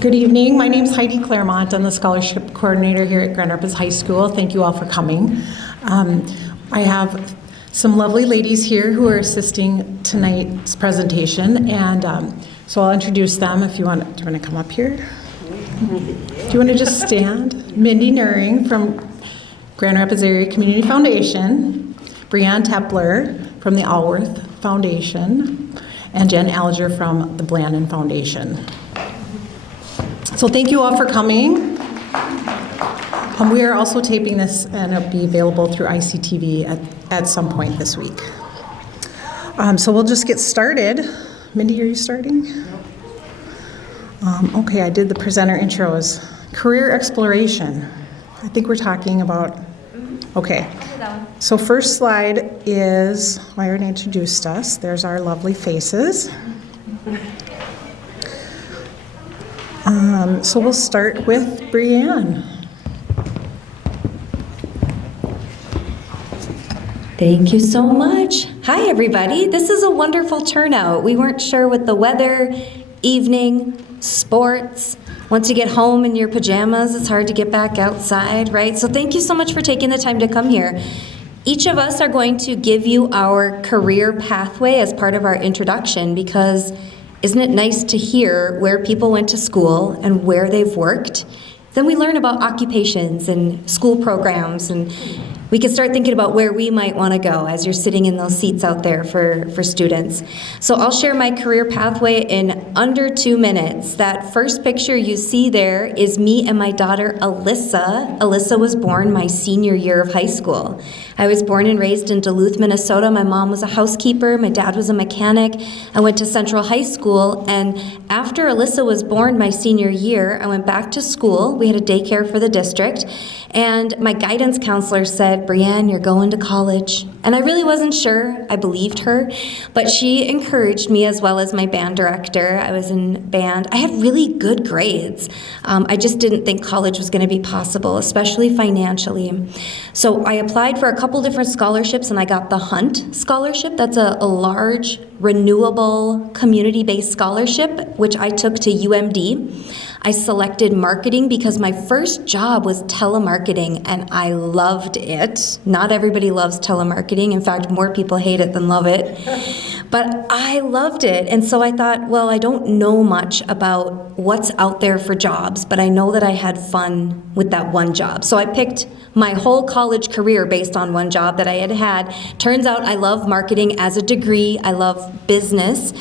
Good evening. My name is Heidi Claremont. I'm the scholarship coordinator here at Grand Rapids High School. Thank you all for coming. I have some lovely ladies here who are assisting tonight's presentation, and so I'll introduce them. If you want, do you want to come up here? Do you want to just stand? Mindy Nuring from Grand Rapids Area Community Foundation, Brianne Tepler from the Allworth Foundation, and Jen Alger from the Blandon Foundation. So thank you all for coming. We are also taping this, and it'll be available through ICTV at some point this week. So we'll just get started. Mindy, are you starting? Okay, I did the presenter intros. Career exploration. I think we're talking about, okay. So first slide is, I already introduced us. There's our lovely faces. So we'll start with Brianne. Thank you so much. Hi, everybody. This is a wonderful turnout. We weren't sure with the weather, evening, sports. Once you get home in your pajamas, it's hard to get back outside, right? So thank you so much for taking the time to come here. Each of us are going to give you our career pathway as part of our introduction, because isn't it nice to hear where people went to school and where they've worked? Then we learn about occupations and school programs, and we can start thinking about where we might want to go as you're sitting in those seats out there for students. So I'll share my career pathway in under 2 minutes. That first picture you see there is me and my daughter, Alyssa. Alyssa was born my senior year of high school. I was born and raised in Duluth, Minnesota. My mom was a housekeeper. My dad was a mechanic. I went to Central High School, and after Alyssa was born my senior year, I went back to school. We had a daycare for the district, and my guidance counselor said, "Brianne, you're going to college." And I really wasn't sure. I believed her, but she encouraged me, as well as my band director. I was in band. I had really good grades. I just didn't think college was going to be possible, especially financially. So I applied for a couple different scholarships, and I got the Hunt Scholarship. That's a large, renewable, community-based scholarship, which I took to UMD. I selected marketing because my first job was telemarketing, and I loved it. Not everybody loves telemarketing. In fact, more people hate it than love it. But I loved it, and so I thought, well, I don't know much about what's out there for jobs, but I know that I had fun with that one job. So I picked my whole college career based on one job that I had had. Turns out I love marketing as a degree. I love business.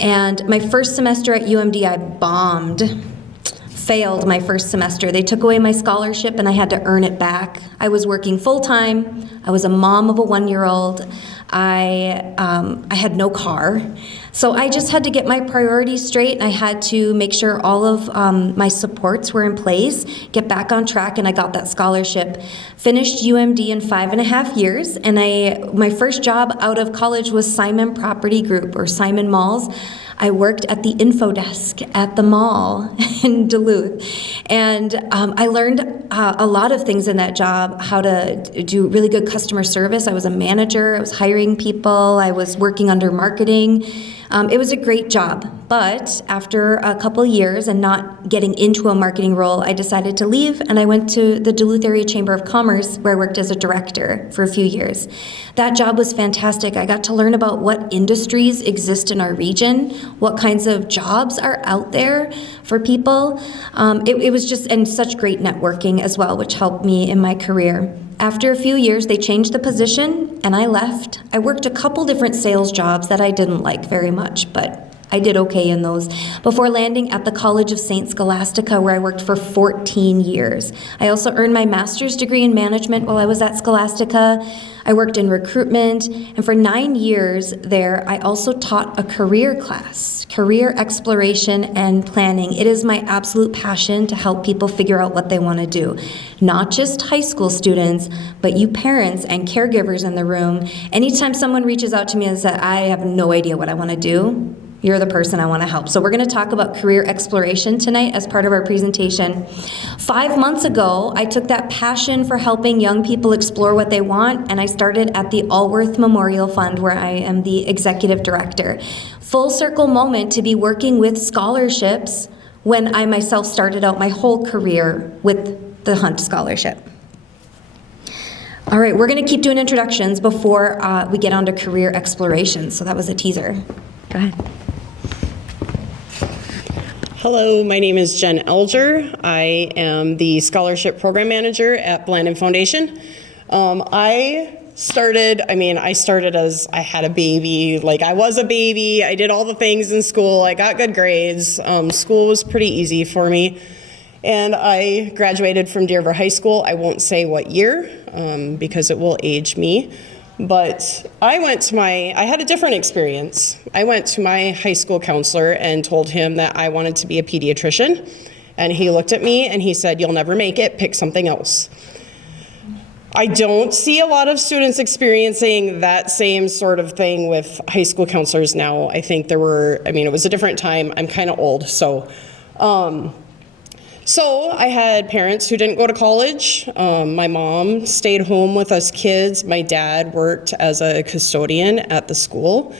And my first semester at UMD, I failed my first semester. They took away my scholarship, and I had to earn it back. I was working full-time. I was a mom of a 1-year-old. I had no car. So I just had to get my priorities straight. I had to make sure all of my supports were in place, get back on track, and I got that scholarship. Finished UMD in 5.5 years, and my first job out of college was Simon Property Group, or Simon Malls. I worked at the info desk at the mall in Duluth, and I learned a lot of things in that job, how to do really good customer service. I was a manager. I was hiring people. I was working under marketing. It was a great job, but after a couple years and not getting into a marketing role, I decided to leave, and I went to the Duluth Area Chamber of Commerce, where I worked as a director for a few years. That job was fantastic. I got to learn about what industries exist in our region, what kinds of jobs are out there for people. It was just, and such great networking as well, which helped me in my career. After a few years, they changed the position, and I left. I worked a couple different sales jobs that I didn't like very much, but I did okay in those, before landing at the College of St. Scholastica, where I worked for 14 years. I also earned my master's degree in management while I was at Scholastica. I worked in recruitment, and for 9 years there, I also taught a career class, career exploration and planning. It is my absolute passion to help people figure out what they want to do. Not just high school students, but you parents and caregivers in the room. Anytime someone reaches out to me and says, "I have no idea what I want to do," you're the person I want to help. So we're going to talk about career exploration tonight as part of our presentation. 5 months ago, I took that passion for helping young people explore what they want, and I started at the Allworth Memorial Fund, where I am the executive director. Full circle moment to be working with scholarships when I myself started out my whole career with the Hunt Scholarship. All right, we're going to keep doing introductions before we get on to career exploration. So that was a teaser. Go ahead. Hello, my name is Jen Elger. I am the Scholarship Program Manager at Blandin Foundation. I started as I had a baby, like I was a baby. I did all the things in school. I got good grades. School was pretty easy for me. And I graduated from Deer River High School. I won't say what year because it will age me. But I had a different experience. I went to my high school counselor and told him that I wanted to be a pediatrician. And he looked at me and he said, "You'll never make it, pick something else." I don't see a lot of students experiencing that same sort of thing with high school counselors now. I think it was a different time. I'm kind of old, so. So I had parents who didn't go to college. My mom stayed home with us kids. My dad worked as a custodian at the school.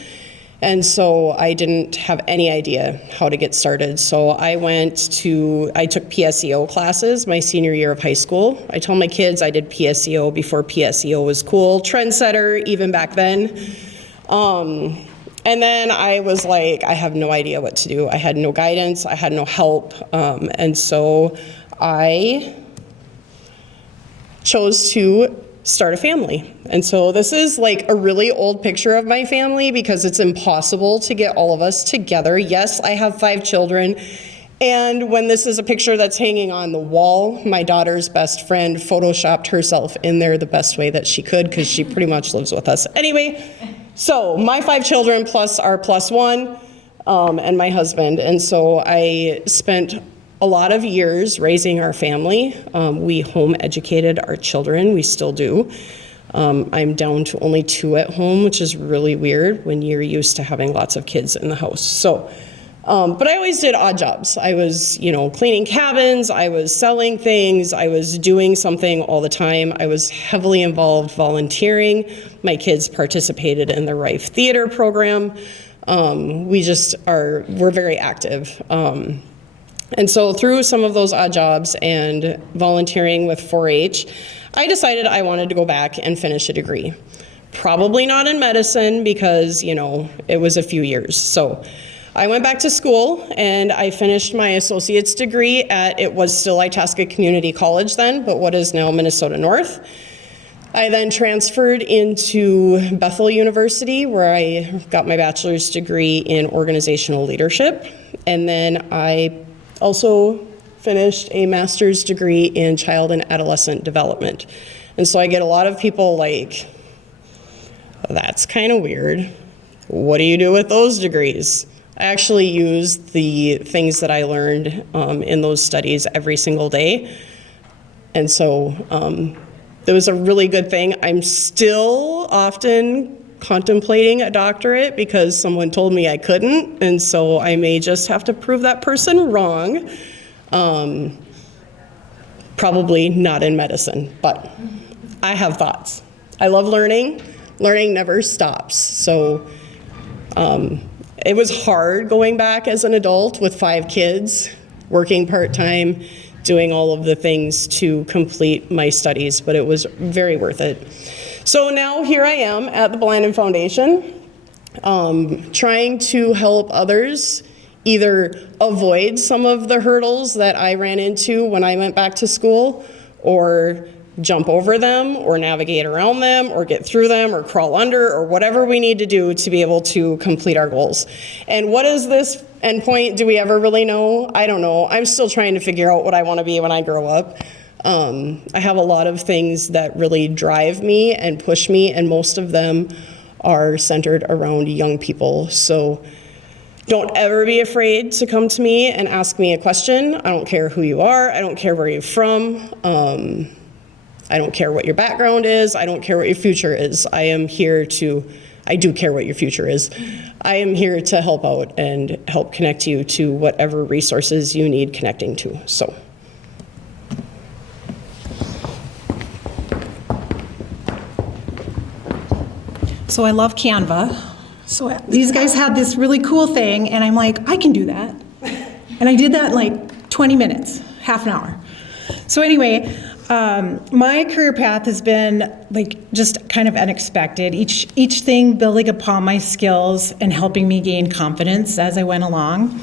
And so I didn't have any idea how to get started. So I took PSEO classes my senior year of high school. I told my kids I did PSEO before PSEO was cool. Trendsetter even back then. And then I was like, I have no idea what to do. I had no guidance, I had no help. And so I chose to start a family. And so this is like a really old picture of my family because it's impossible to get all of us together. Yes, I have 5 children. And when this is a picture that's hanging on the wall, my daughter's best friend photoshopped herself in there the best way that she could because she pretty much lives with us. Anyway, so my 5 children plus our plus one and my husband. And so I spent a lot of years raising our family. We home educated our children. We still do. I'm down to only 2 at home, which is really weird when you're used to having lots of kids in the house. So, but I always did odd jobs. I was, cleaning cabins. I was selling things. I was doing something all the time. I was heavily involved volunteering. My kids participated in the Rife Theater program. We're very active. And so through some of those odd jobs and volunteering with 4-H, I decided I wanted to go back and finish a degree. Probably not in medicine because, it was a few years. So I went back to school and I finished my associate's degree it was still Itasca Community College then, but what is now Minnesota North. I then transferred into Bethel University where I got my bachelor's degree in organizational leadership. And then I also finished a master's degree in child and adolescent development. And so I get a lot of people like, that's kind of weird. What do you do with those degrees? I actually use the things that I learned in those studies every single day. And so it was a really good thing. I'm still often contemplating a doctorate because someone told me I couldn't, and so I may just have to prove that person wrong. Probably not in medicine, but I have thoughts. I love learning. Learning never stops. So it was hard going back as an adult with 5 kids, working part-time, doing all of the things to complete my studies, but it was very worth it. So now here I am at the Blandin Foundation, trying to help others either avoid some of the hurdles that I ran into when I went back to school, or jump over them, or navigate around them, or get through them, or crawl under, or whatever we need to do to be able to complete our goals. And what is this endpoint? Do we ever really know? I don't know. I'm still trying to figure out what I want to be when I grow up. I have a lot of things that really drive me and push me, and most of them are centered around young people. So don't ever be afraid to come to me and ask me a question. I don't care who you are. I don't care where you're from. I don't care what your background is. I don't care what your future is. I do care what your future is. I am here to help out and help connect you to whatever resources you need connecting to. So I love Canva. So these guys had this really cool thing, and I'm like, I can do that. And I did that in like 20 minutes, half an hour. So anyway, my career path has been like just kind of unexpected. Each thing building upon my skills and helping me gain confidence as I went along.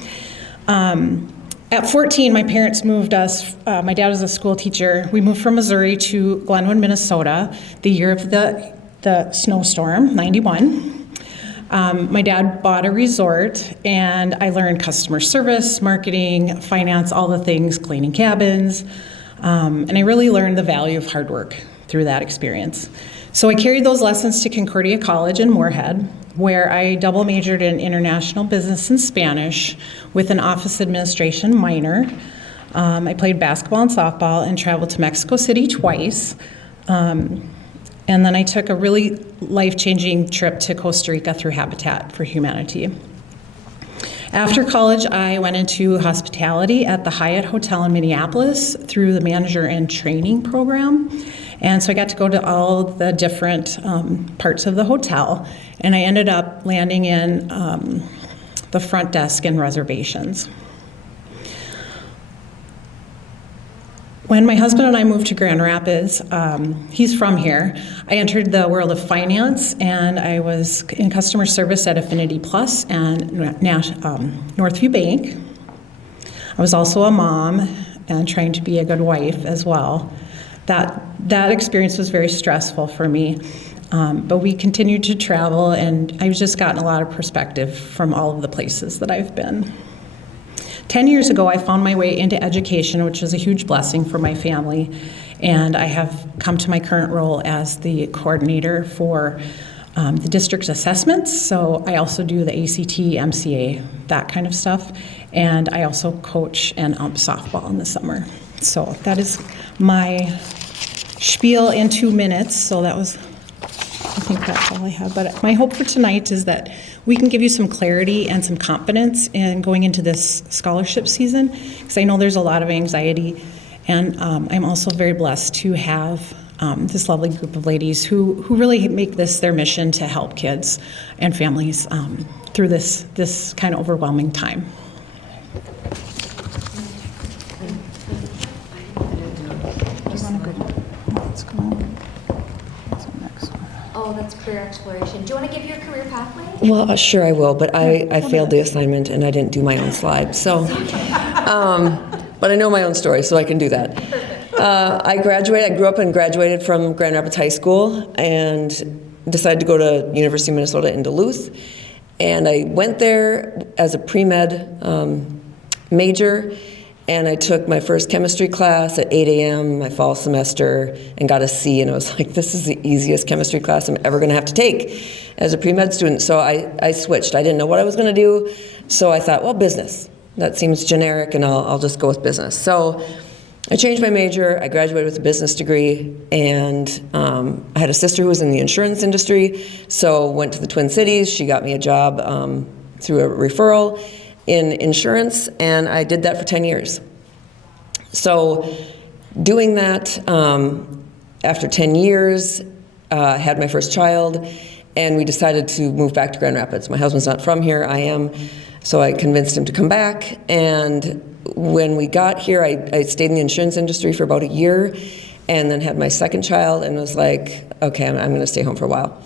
At 14, my parents moved us, my dad was a school teacher. We moved from Missouri to Glenwood, Minnesota, the year of the snowstorm, 91. My dad bought a resort, and I learned customer service, marketing, finance, all the things, cleaning cabins, and I really learned the value of hard work through that experience. So I carried those lessons to Concordia College in Moorhead, where I double majored in international business and Spanish with an office administration minor. I played basketball and softball and traveled to Mexico City twice. And then I took a really life-changing trip to Costa Rica through Habitat for Humanity. After college, I went into hospitality at the Hyatt Hotel in Minneapolis through the manager and training program. And so I got to go to all the different parts of the hotel, and I ended up landing in the front desk and reservations. When my husband and I moved to Grand Rapids, he's from here, I entered the world of finance, and I was in customer service at Affinity Plus and Northview Bank. I was also a mom and trying to be a good wife as well. That experience was very stressful for me, but we continued to travel, and I've just gotten a lot of perspective from all of the places that I've been. 10 years ago, I found my way into education, which was a huge blessing for my family, and I have come to my current role as the coordinator for the district assessments. So I also do the ACT, MCA, that kind of stuff, and I also coach and ump softball in the summer. So that is my spiel in 2 minutes. So that was, I think that's all I have. But my hope for tonight is that we can give you some clarity and some confidence in going into this scholarship season, because I know there's a lot of anxiety, and I'm also very blessed to have this lovely group of ladies who really make this their mission to help kids and families through this kind of overwhelming time. Oh, that's career exploration. Do you want to give your career pathway? Well, sure I will, but I failed the assignment and I didn't do my own slide. So, but I know my own story, so I can do that. I grew up and graduated from Grand Rapids High School and decided to go to University of Minnesota in Duluth. And I went there as a pre-med major, and I took my first chemistry class at 8 a.m. my fall semester and got a C, and I was like, this is the easiest chemistry class I'm ever going to have to take as a pre-med student. So I switched. I didn't know what I was going to do, so I thought, well, business. That seems generic, and I'll just go with business. So I changed my major. I graduated with a business degree, and I had a sister who was in the insurance industry, so went to the Twin Cities. She got me a job through a referral in insurance, and I did that for 10 years. So doing that, after 10 years, I had my first child, and we decided to move back to Grand Rapids. My husband's not from here, I am, so I convinced him to come back, and when we got here, I stayed in the insurance industry for about a year, and then had my second child, and was like, okay, I'm going to stay home for a while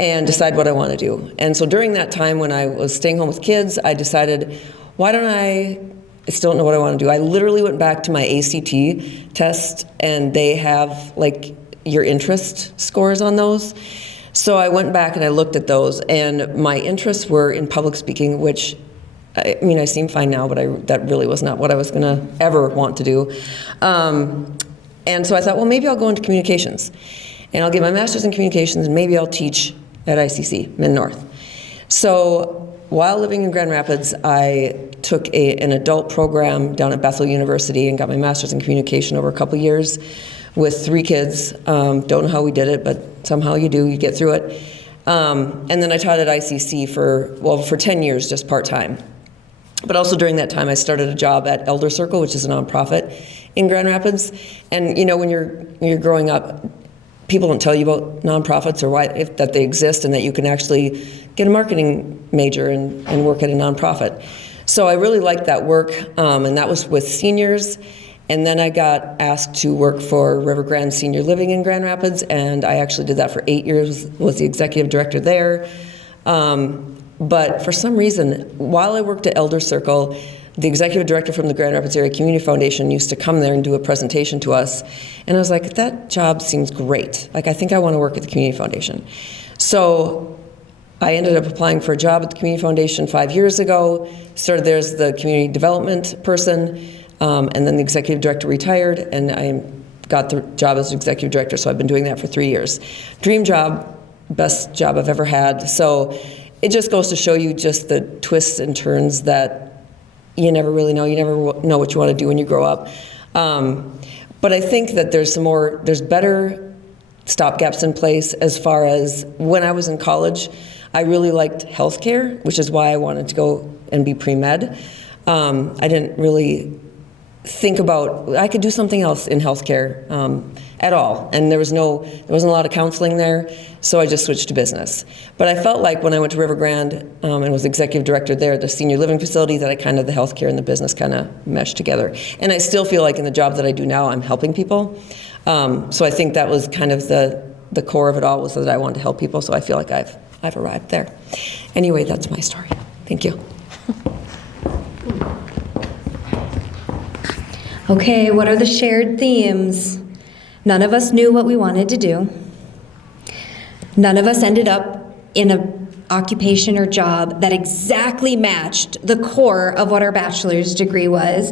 and decide what I want to do. And so during that time when I was staying home with kids, I decided, why don't I still don't know what I want to do. I literally went back to my ACT test, and they have like your interest scores on those. So I went back and I looked at those, and my interests were in public speaking, which I mean, I seem fine now, but that really was not what I was going to ever want to do. And so I thought, well, maybe I'll go into communications, and I'll get my master's in communications, and maybe I'll teach at ICC, Mid-North. So while living in Grand Rapids, I took an adult program down at Bethel University and got my master's in communication over a couple years with 3 kids. Don't know how we did it, but somehow you do, you get through it. And then I taught at ICC for 10 years, just part-time. But also during that time, I started a job at Elder Circle, which is a nonprofit in Grand Rapids. And you know, when you're growing up, people don't tell you about nonprofits or that they exist, and that you can actually get a marketing major and work at a nonprofit. So I really liked that work, and that was with seniors. And then I got asked to work for River Grand Senior Living in Grand Rapids, and I actually did that for 8 years, was the executive director there. But for some reason, while I worked at Elder Circle, the executive director from the Grand Rapids Area Community Foundation used to come there and do a presentation to us. And I was like, that job seems great. Like, I think I want to work at the Community Foundation. So I ended up applying for a job at the Community Foundation 5 years ago, started there as the community development person, and then the executive director retired, and I got the job as executive director, so I've been doing that for 3 years. Dream job, best job I've ever had. So it just goes to show you just the twists and turns that you never really know. You never know what you want to do when you grow up. But I think that there's better stopgaps in place as far as when I was in college. I really liked healthcare, which is why I wanted to go and be pre-med. I didn't really think about, I could do something else in healthcare at all. And there wasn't a lot of counseling there, so I just switched to business. But I felt like when I went to River Grand and was executive director there at the senior living facility, that the healthcare and the business kind of meshed together. And I still feel like in the job that I do now, I'm helping people. So I think that was kind of the core of it all, was that I wanted to help people, so I feel like I've arrived there. Anyway, that's my story. Thank you. Okay, what are the shared themes? None of us knew what we wanted to do. None of us ended up in an occupation or job that exactly matched the core of what our bachelor's degree was.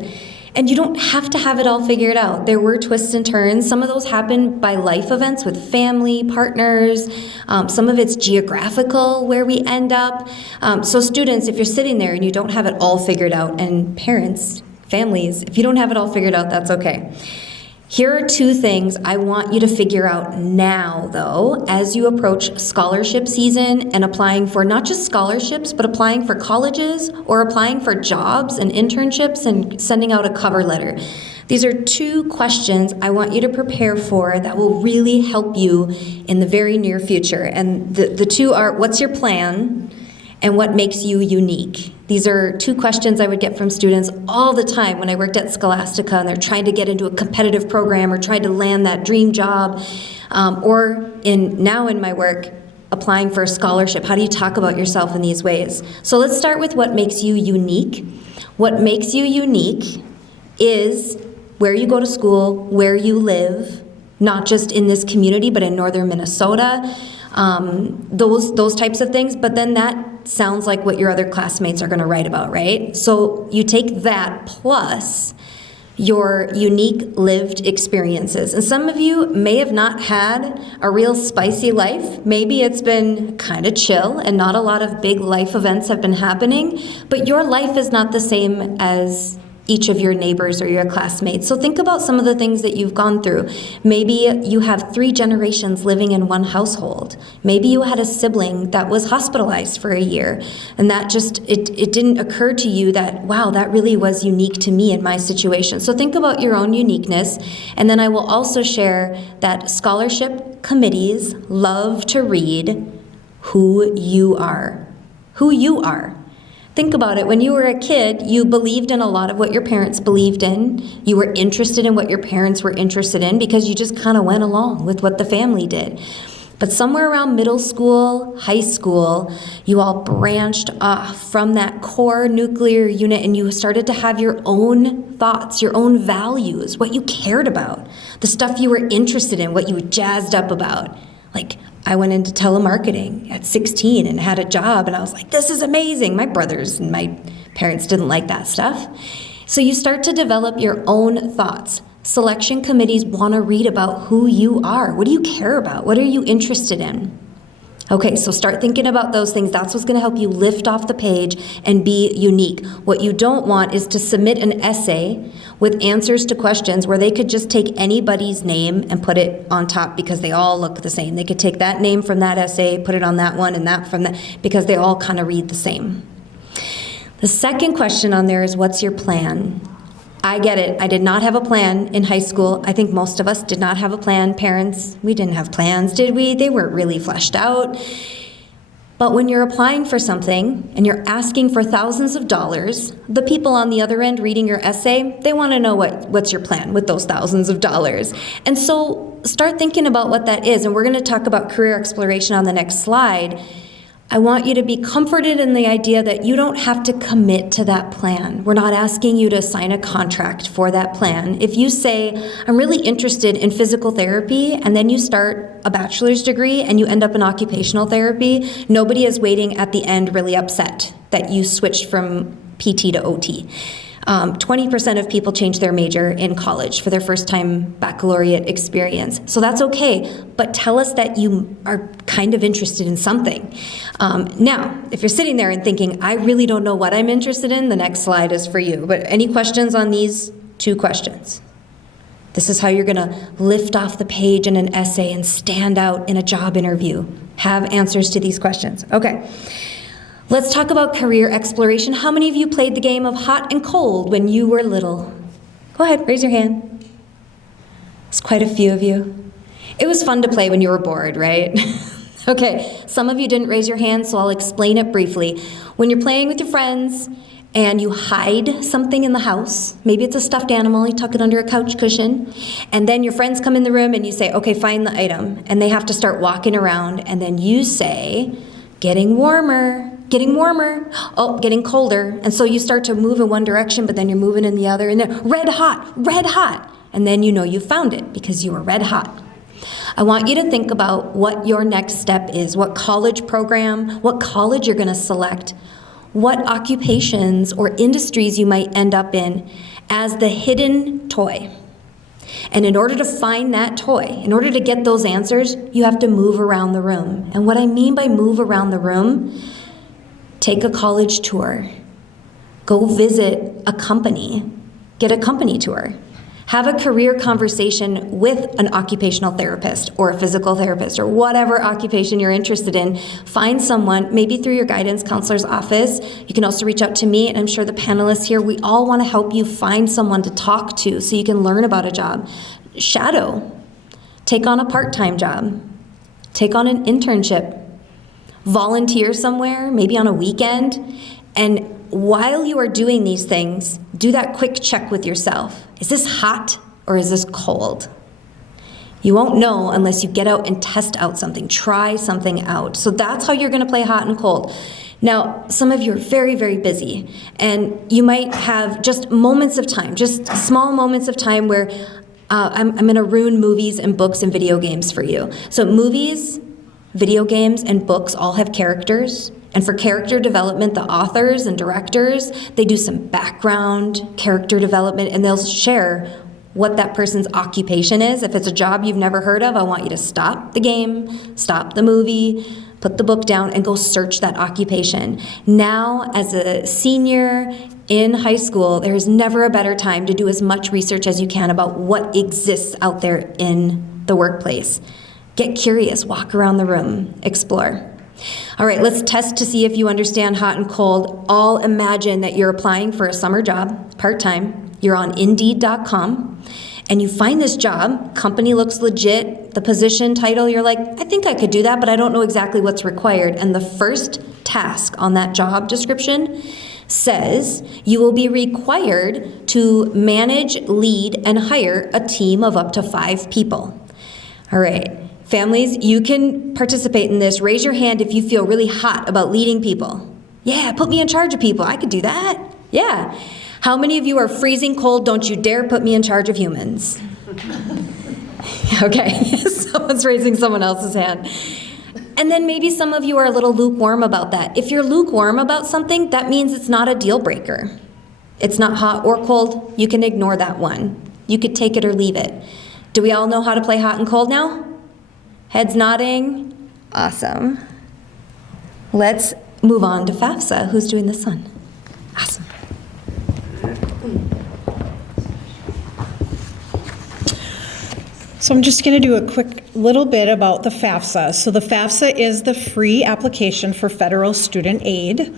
And you don't have to have it all figured out. There were twists and turns. Some of those happen by life events with family, partners. Some of it's geographical, where we end up. So students, if you're sitting there and you don't have it all figured out, and parents, families, if you don't have it all figured out, that's okay. Here are 2 things I want you to figure out now, though, as you approach scholarship season and applying for not just scholarships, but applying for colleges or applying for jobs and internships and sending out a cover letter. These are 2 questions I want you to prepare for that will really help you in the very near future. And the 2 are, what's your plan? And what makes you unique? These are 2 questions I would get from students all the time when I worked at Scholastica and they're trying to get into a competitive program or trying to land that dream job, or now in my work, applying for a scholarship. How do you talk about yourself in these ways? So let's start with what makes you unique. What makes you unique is where you go to school, where you live, not just in this community, but in northern Minnesota. Those types of things, but then that sounds like what your other classmates are going to write about, right? So you take that plus your unique lived experiences. And some of you may have not had a real spicy life. Maybe it's been kind of chill and not a lot of big life events have been happening, but your life is not the same as each of your neighbors or your classmates. So think about some of the things that you've gone through. Maybe you have 3 generations living in one household. Maybe you had a sibling that was hospitalized for a year, and that just, it didn't occur to you that, wow, that really was unique to me in my situation. So think about your own uniqueness, and then I will also share that scholarship committees love to read who you are. Who you are. Think about it. When you were a kid, you believed in a lot of what your parents believed in. You were interested in what your parents were interested in because you just kind of went along with what the family did. But somewhere around middle school, high school, you all branched off from that core nuclear unit and you started to have your own thoughts, your own values, what you cared about, the stuff you were interested in, what you were jazzed up about. Like, I went into telemarketing at 16 and had a job, and I was like, this is amazing. My brothers and my parents didn't like that stuff. So you start to develop your own thoughts. Selection committees want to read about who you are. What do you care about? What are you interested in? Okay, so start thinking about those things. That's what's going to help you lift off the page and be unique. What you don't want is to submit an essay with answers to questions where they could just take anybody's name and put it on top because they all look the same. They could take that name from that essay, put it on that one, and that from that, because they all kind of read the same. The second question on there is, what's your plan? I get it. I did not have a plan in high school. I think most of us did not have a plan. Parents, we didn't have plans, did we? They weren't really fleshed out. But when you're applying for something and you're asking for thousands of dollars, the people on the other end reading your essay, they want to know what's your plan with those thousands of dollars. And so start thinking about what that is. And we're going to talk about career exploration on the next slide. I want you to be comforted in the idea that you don't have to commit to that plan. We're not asking you to sign a contract for that plan. If you say, I'm really interested in physical therapy, and then you start a bachelor's degree and you end up in occupational therapy, nobody is waiting at the end really upset that you switched from PT to OT. 20% of people change their major in college for their first time baccalaureate experience. So that's okay, but tell us that you are kind of interested in something. Now, if you're sitting there and thinking, I really don't know what I'm interested in, the next slide is for you. But any questions on these 2 questions? This is how you're gonna lift off the page in an essay and stand out in a job interview. Have answers to these questions. Okay. Let's talk about career exploration. How many of you played the game of hot and cold when you were little? Go ahead, raise your hand. It's quite a few of you. It was fun to play when you were bored, right? Okay, some of you didn't raise your hand, so I'll explain it briefly. When you're playing with your friends and you hide something in the house, maybe it's a stuffed animal, you tuck it under a couch cushion, and then your friends come in the room and you say, okay, find the item, and they have to start walking around, and then you say, getting warmer. Getting warmer, oh, getting colder. And so you start to move in one direction, but then you're moving in the other, and then red hot. And then you know you found it because you were red hot. I want you to think about what your next step is, what college program, what college you're going to select, what occupations or industries you might end up in as the hidden toy. And in order to find that toy, in order to get those answers, you have to move around the room. And what I mean by move around the room, take a college tour, go visit a company, get a company tour, have a career conversation with an occupational therapist or a physical therapist or whatever occupation you're interested in. Find someone, maybe through your guidance counselor's office. You can also reach out to me, and I'm sure the panelists here, we all want to help you find someone to talk to so you can learn about a job. Shadow, take on a part-time job, take on an internship, volunteer somewhere, maybe on a weekend, and while you are doing these things, do that quick check with yourself. Is this hot or is this cold? You won't know unless you get out and test out something, try something out. So that's how you're gonna play hot and cold. Now, some of you are very, very busy, and you might have just moments of time, just small moments of time where I'm gonna ruin movies and books and video games for you. So movies, video games, and books all have characters. And for character development, the authors and directors, they do some background character development, and they'll share what that person's occupation is. If it's a job you've never heard of, I want you to stop the game, stop the movie, put the book down, and go search that occupation. Now, as a senior in high school, there's never a better time to do as much research as you can about what exists out there in the workplace. Get curious, walk around the room, explore. All right, let's test to see if you understand hot and cold. All imagine that you're applying for a summer job, part-time. You're on Indeed.com, and you find this job. Company looks legit. The position title, you're like, I think I could do that, but I don't know exactly what's required. And the first task on that job description says you will be required to manage, lead, and hire a team of up to 5 people. All right. Families, you can participate in this. Raise your hand if you feel really hot about leading people. Yeah, put me in charge of people. I could do that. Yeah. How many of you are freezing cold? Don't you dare put me in charge of humans. Okay, someone's raising someone else's hand. And then maybe some of you are a little lukewarm about that. If you're lukewarm about something, that means it's not a deal breaker. It's not hot or cold. You can ignore that one. You could take it or leave it. Do we all know how to play hot and cold now? Heads nodding. Awesome. Let's move on to FAFSA. Who's doing this one? Awesome. So I'm just going to do a quick little bit about the FAFSA. So the FAFSA is the free application for federal student aid,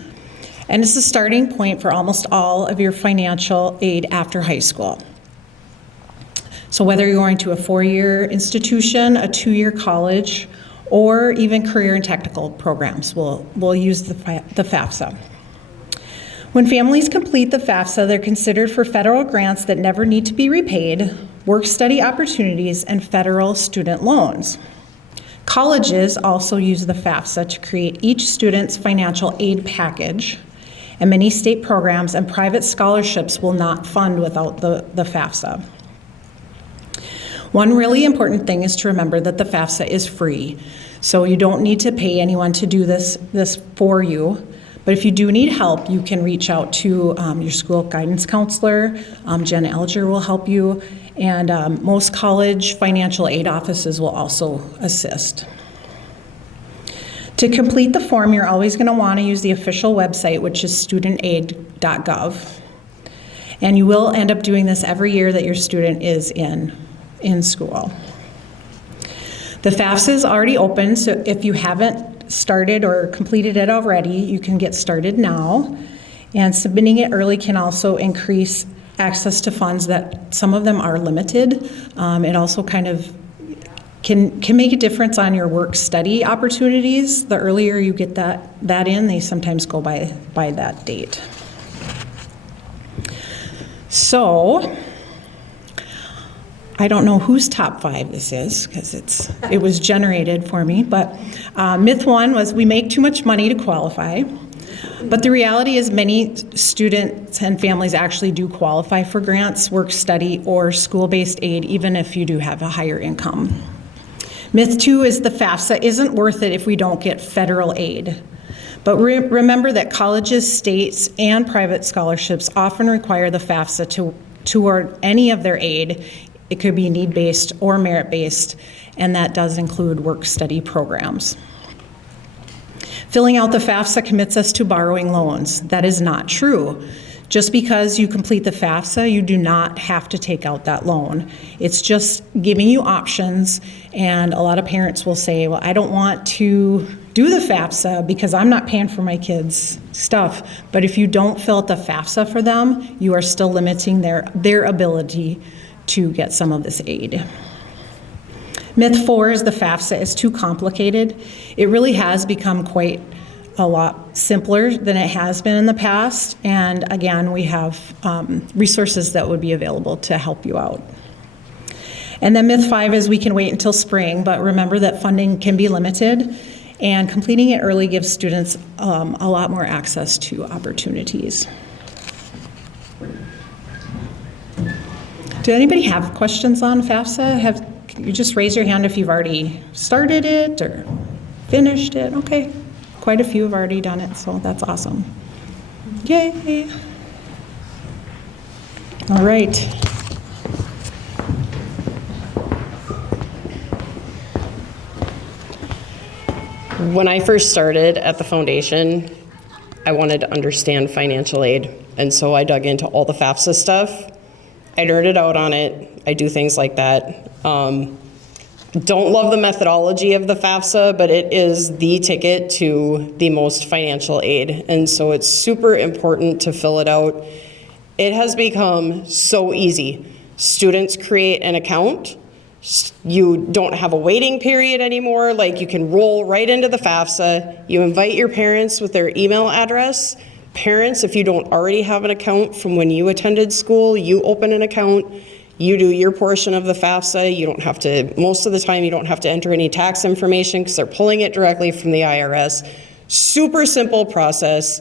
and it's the starting point for almost all of your financial aid after high school. So whether you're going to a 4-year institution, a 2-year college, or even career and technical programs will use the FAFSA. When families complete the FAFSA, they're considered for federal grants that never need to be repaid, work-study opportunities, and federal student loans. Colleges also use the FAFSA to create each student's financial aid package, and many state programs and private scholarships will not fund without the FAFSA. One really important thing is to remember that the FAFSA is free, so you don't need to pay anyone to do this for you. But if you do need help, you can reach out to your school guidance counselor. Jen Alger will help you, and most college financial aid offices will also assist. To complete the form, you're always going to want to use the official website, which is studentaid.gov. And you will end up doing this every year that your student is in school. The FAFSA is already open, so if you haven't started or completed it already, you can get started now. And submitting it early can also increase access to funds that some of them are limited. It also kind of can make a difference on your work-study opportunities. The earlier you get that in, they sometimes go by that date. So, I don't know whose top 5 this is because it was generated for me, but myth 1 was we make too much money to qualify. But the reality is many students and families actually do qualify for grants, work study, or school-based aid, even if you do have a higher income. Myth 2 is the FAFSA isn't worth it if we don't get federal aid. But remember that colleges, states, and private scholarships often require the FAFSA toward any of their aid. It could be need-based or merit-based, and that does include work-study programs. Filling out the FAFSA commits us to borrowing loans. That is not true. Just because you complete the FAFSA, you do not have to take out that loan. It's just giving you options, and a lot of parents will say, well, I don't want to do the FAFSA because I'm not paying for my kids' stuff. But if you don't fill out the FAFSA for them, you are still limiting their ability to get some of this aid. Myth 4 is the FAFSA is too complicated. It really has become quite a lot simpler than it has been in the past. And again, we have resources that would be available to help you out. And then myth 5 is we can wait until spring, but remember that funding can be limited, and completing it early gives students a lot more access to opportunities. Do anybody have questions on FAFSA? You just raise your hand if you've already started it or finished it. Okay, quite a few have already done it, so that's awesome. Yay! All right. When I first started at the foundation, I wanted to understand financial aid, and so I dug into all the FAFSA stuff. I nerded out on it. I do things like that. Don't love the methodology of the FAFSA, but it is the ticket to the most financial aid. And so it's super important to fill it out. It has become so easy. Students create an account. You don't have a waiting period anymore. Like, you can roll right into the FAFSA. You invite your parents with their email address. Parents, if you don't already have an account from when you attended school, you open an account, you do your portion of the FAFSA. You don't have to, most of the time, you don't have to enter any tax information because they're pulling it directly from the IRS. Super simple process.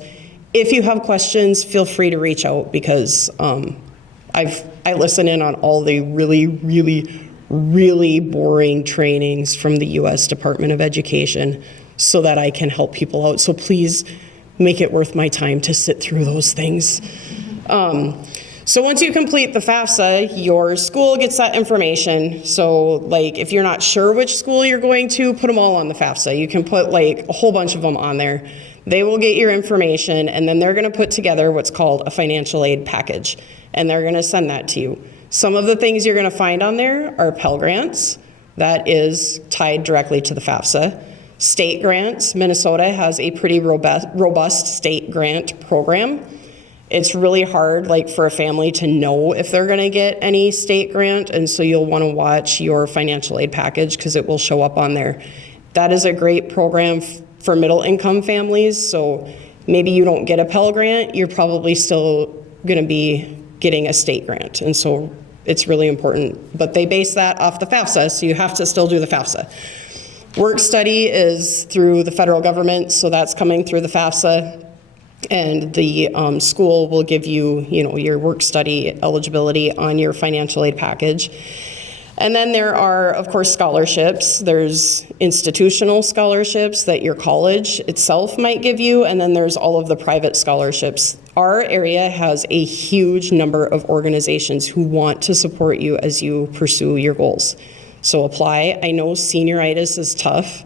If you have questions, feel free to reach out because I listen in on all the really boring trainings from the U.S. Department of Education so that I can help people out. So please make it worth my time to sit through those things. So once you complete the FAFSA, your school gets that information. So like if you're not sure which school you're going to, put them all on the FAFSA. You can put like a whole bunch of them on there. They will get your information, and then they're going to put together what's called a financial aid package, and they're going to send that to you. Some of the things you're going to find on there are Pell Grants. That is tied directly to the FAFSA. State grants. Minnesota has a pretty robust state grant program. It's really hard, like, for a family to know if they're going to get any state grant, and so you'll want to watch your financial aid package because it will show up on there. That is a great program for middle income families. So maybe you don't get a Pell Grant, you're probably still going to be getting a state grant. And so it's really important. But they base that off the FAFSA, so you have to still do the FAFSA. Work study is through the federal government, so that's coming through the FAFSA. And the school will give you, your work study eligibility on your financial aid package. And then there are, of course, scholarships. There's institutional scholarships that your college itself might give you, and then there's all of the private scholarships. Our area has a huge number of organizations who want to support you as you pursue your goals. So apply. I know senioritis is tough.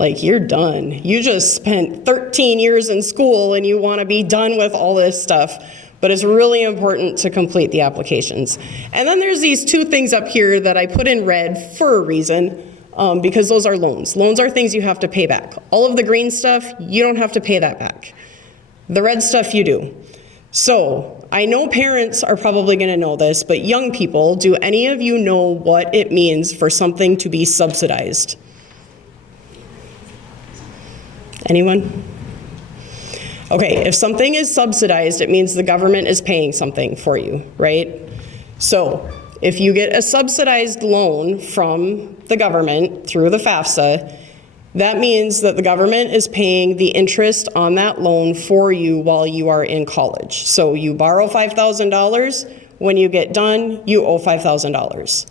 Like, you're done. You just spent 13 years in school and you want to be done with all this stuff. But it's really important to complete the applications. And then there's these two things up here that I put in red for a reason, because those are loans. Loans are things you have to pay back. All of the green stuff, you don't have to pay that back. The red stuff, you do. So I know parents are probably going to know this, but young people, do any of you know what it means for something to be subsidized? Anyone? Okay, if something is subsidized, it means the government is paying something for you, right? So if you get a subsidized loan from the government through the FAFSA, that means that the government is paying the interest on that loan for you while you are in college. So you borrow $5,000, when you get done, you owe $5,000.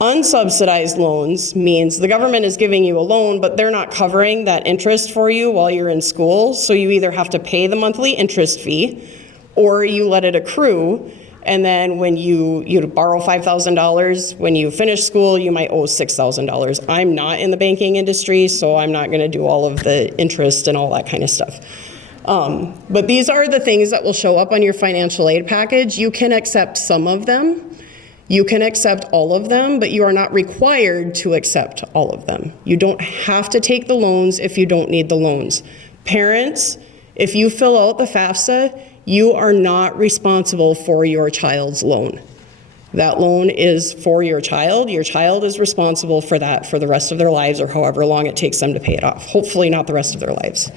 Unsubsidized loans means the government is giving you a loan, but they're not covering that interest for you while you're in school. So you either have to pay the monthly interest fee, or you let it accrue. And then when you borrow $5,000, when you finish school, you might owe $6,000. I'm not in the banking industry, so I'm not going to do all of the interest and all that kind of stuff. But these are the things that will show up on your financial aid package. You can accept some of them. You can accept all of them, but you are not required to accept all of them. You don't have to take the loans if you don't need the loans. Parents, if you fill out the FAFSA, you are not responsible for your child's loan. That loan is for your child. Your child is responsible for that for the rest of their lives, or however long it takes them to pay it off. Hopefully not the rest of their lives.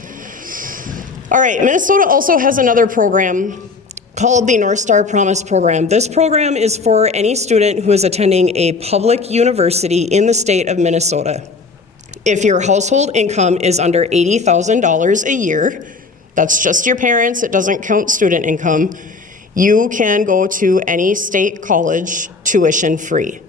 All right, Minnesota also has another program called the North Star Promise Program. This program is for any student who is attending a public university in the state of Minnesota. If your household income is under $80,000 a year, that's just your parents, it doesn't count student income, you can go to any state college tuition free.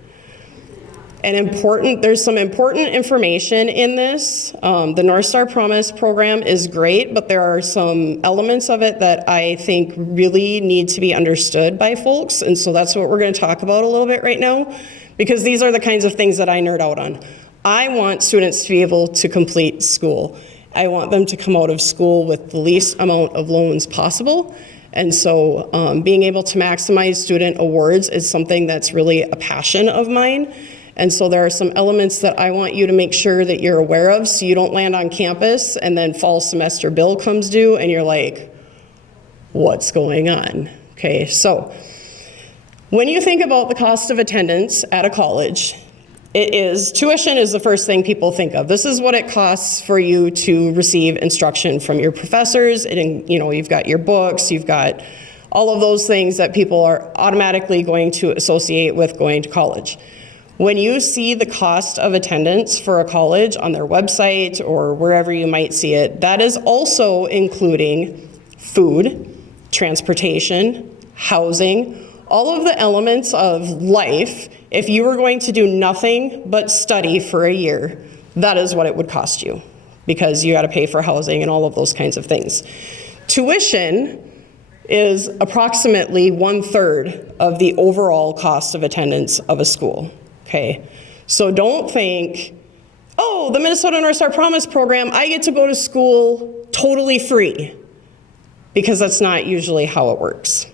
There's some important information in this. The North Star Promise program is great, but there are some elements of it that I think really need to be understood by folks. And so that's what we're going to talk about a little bit right now, because these are the kinds of things that I nerd out on. I want students to be able to complete school. I want them to come out of school with the least amount of loans possible. And so being able to maximize student awards is something that's really a passion of mine. And so there are some elements that I want you to make sure that you're aware of, so you don't land on campus and then fall semester bill comes due and you're like, what's going on? Okay, so when you think about the cost of attendance at a college, tuition is the first thing people think of. This is what it costs for you to receive instruction from your professors. You've got your books, you've got all of those things that people are automatically going to associate with going to college. When you see the cost of attendance for a college on their website or wherever you might see it, that is also including food, transportation, housing, all of the elements of life. If you were going to do nothing but study for a year, that is what it would cost you, because you got to pay for housing and all of those kinds of things. Tuition is approximately 1/3 of the overall cost of attendance of a school. Okay, so don't think, oh, the Minnesota North Star Promise program, I get to go to school totally free, because that's not usually how it works.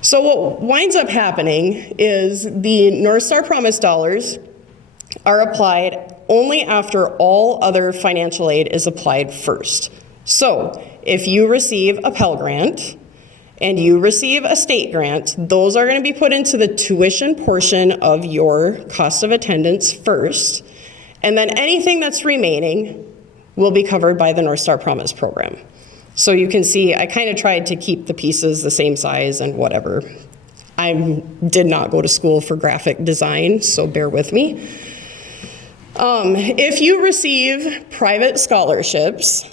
So what winds up happening is the North Star Promise dollars are applied only after all other financial aid is applied first. So if you receive a Pell Grant and you receive a state grant, those are going to be put into the tuition portion of your cost of attendance first. And then anything that's remaining will be covered by the North Star Promise program. So you can see I kind of tried to keep the pieces the same size and whatever. I did not go to school for graphic design, so bear with me. If you receive private scholarships,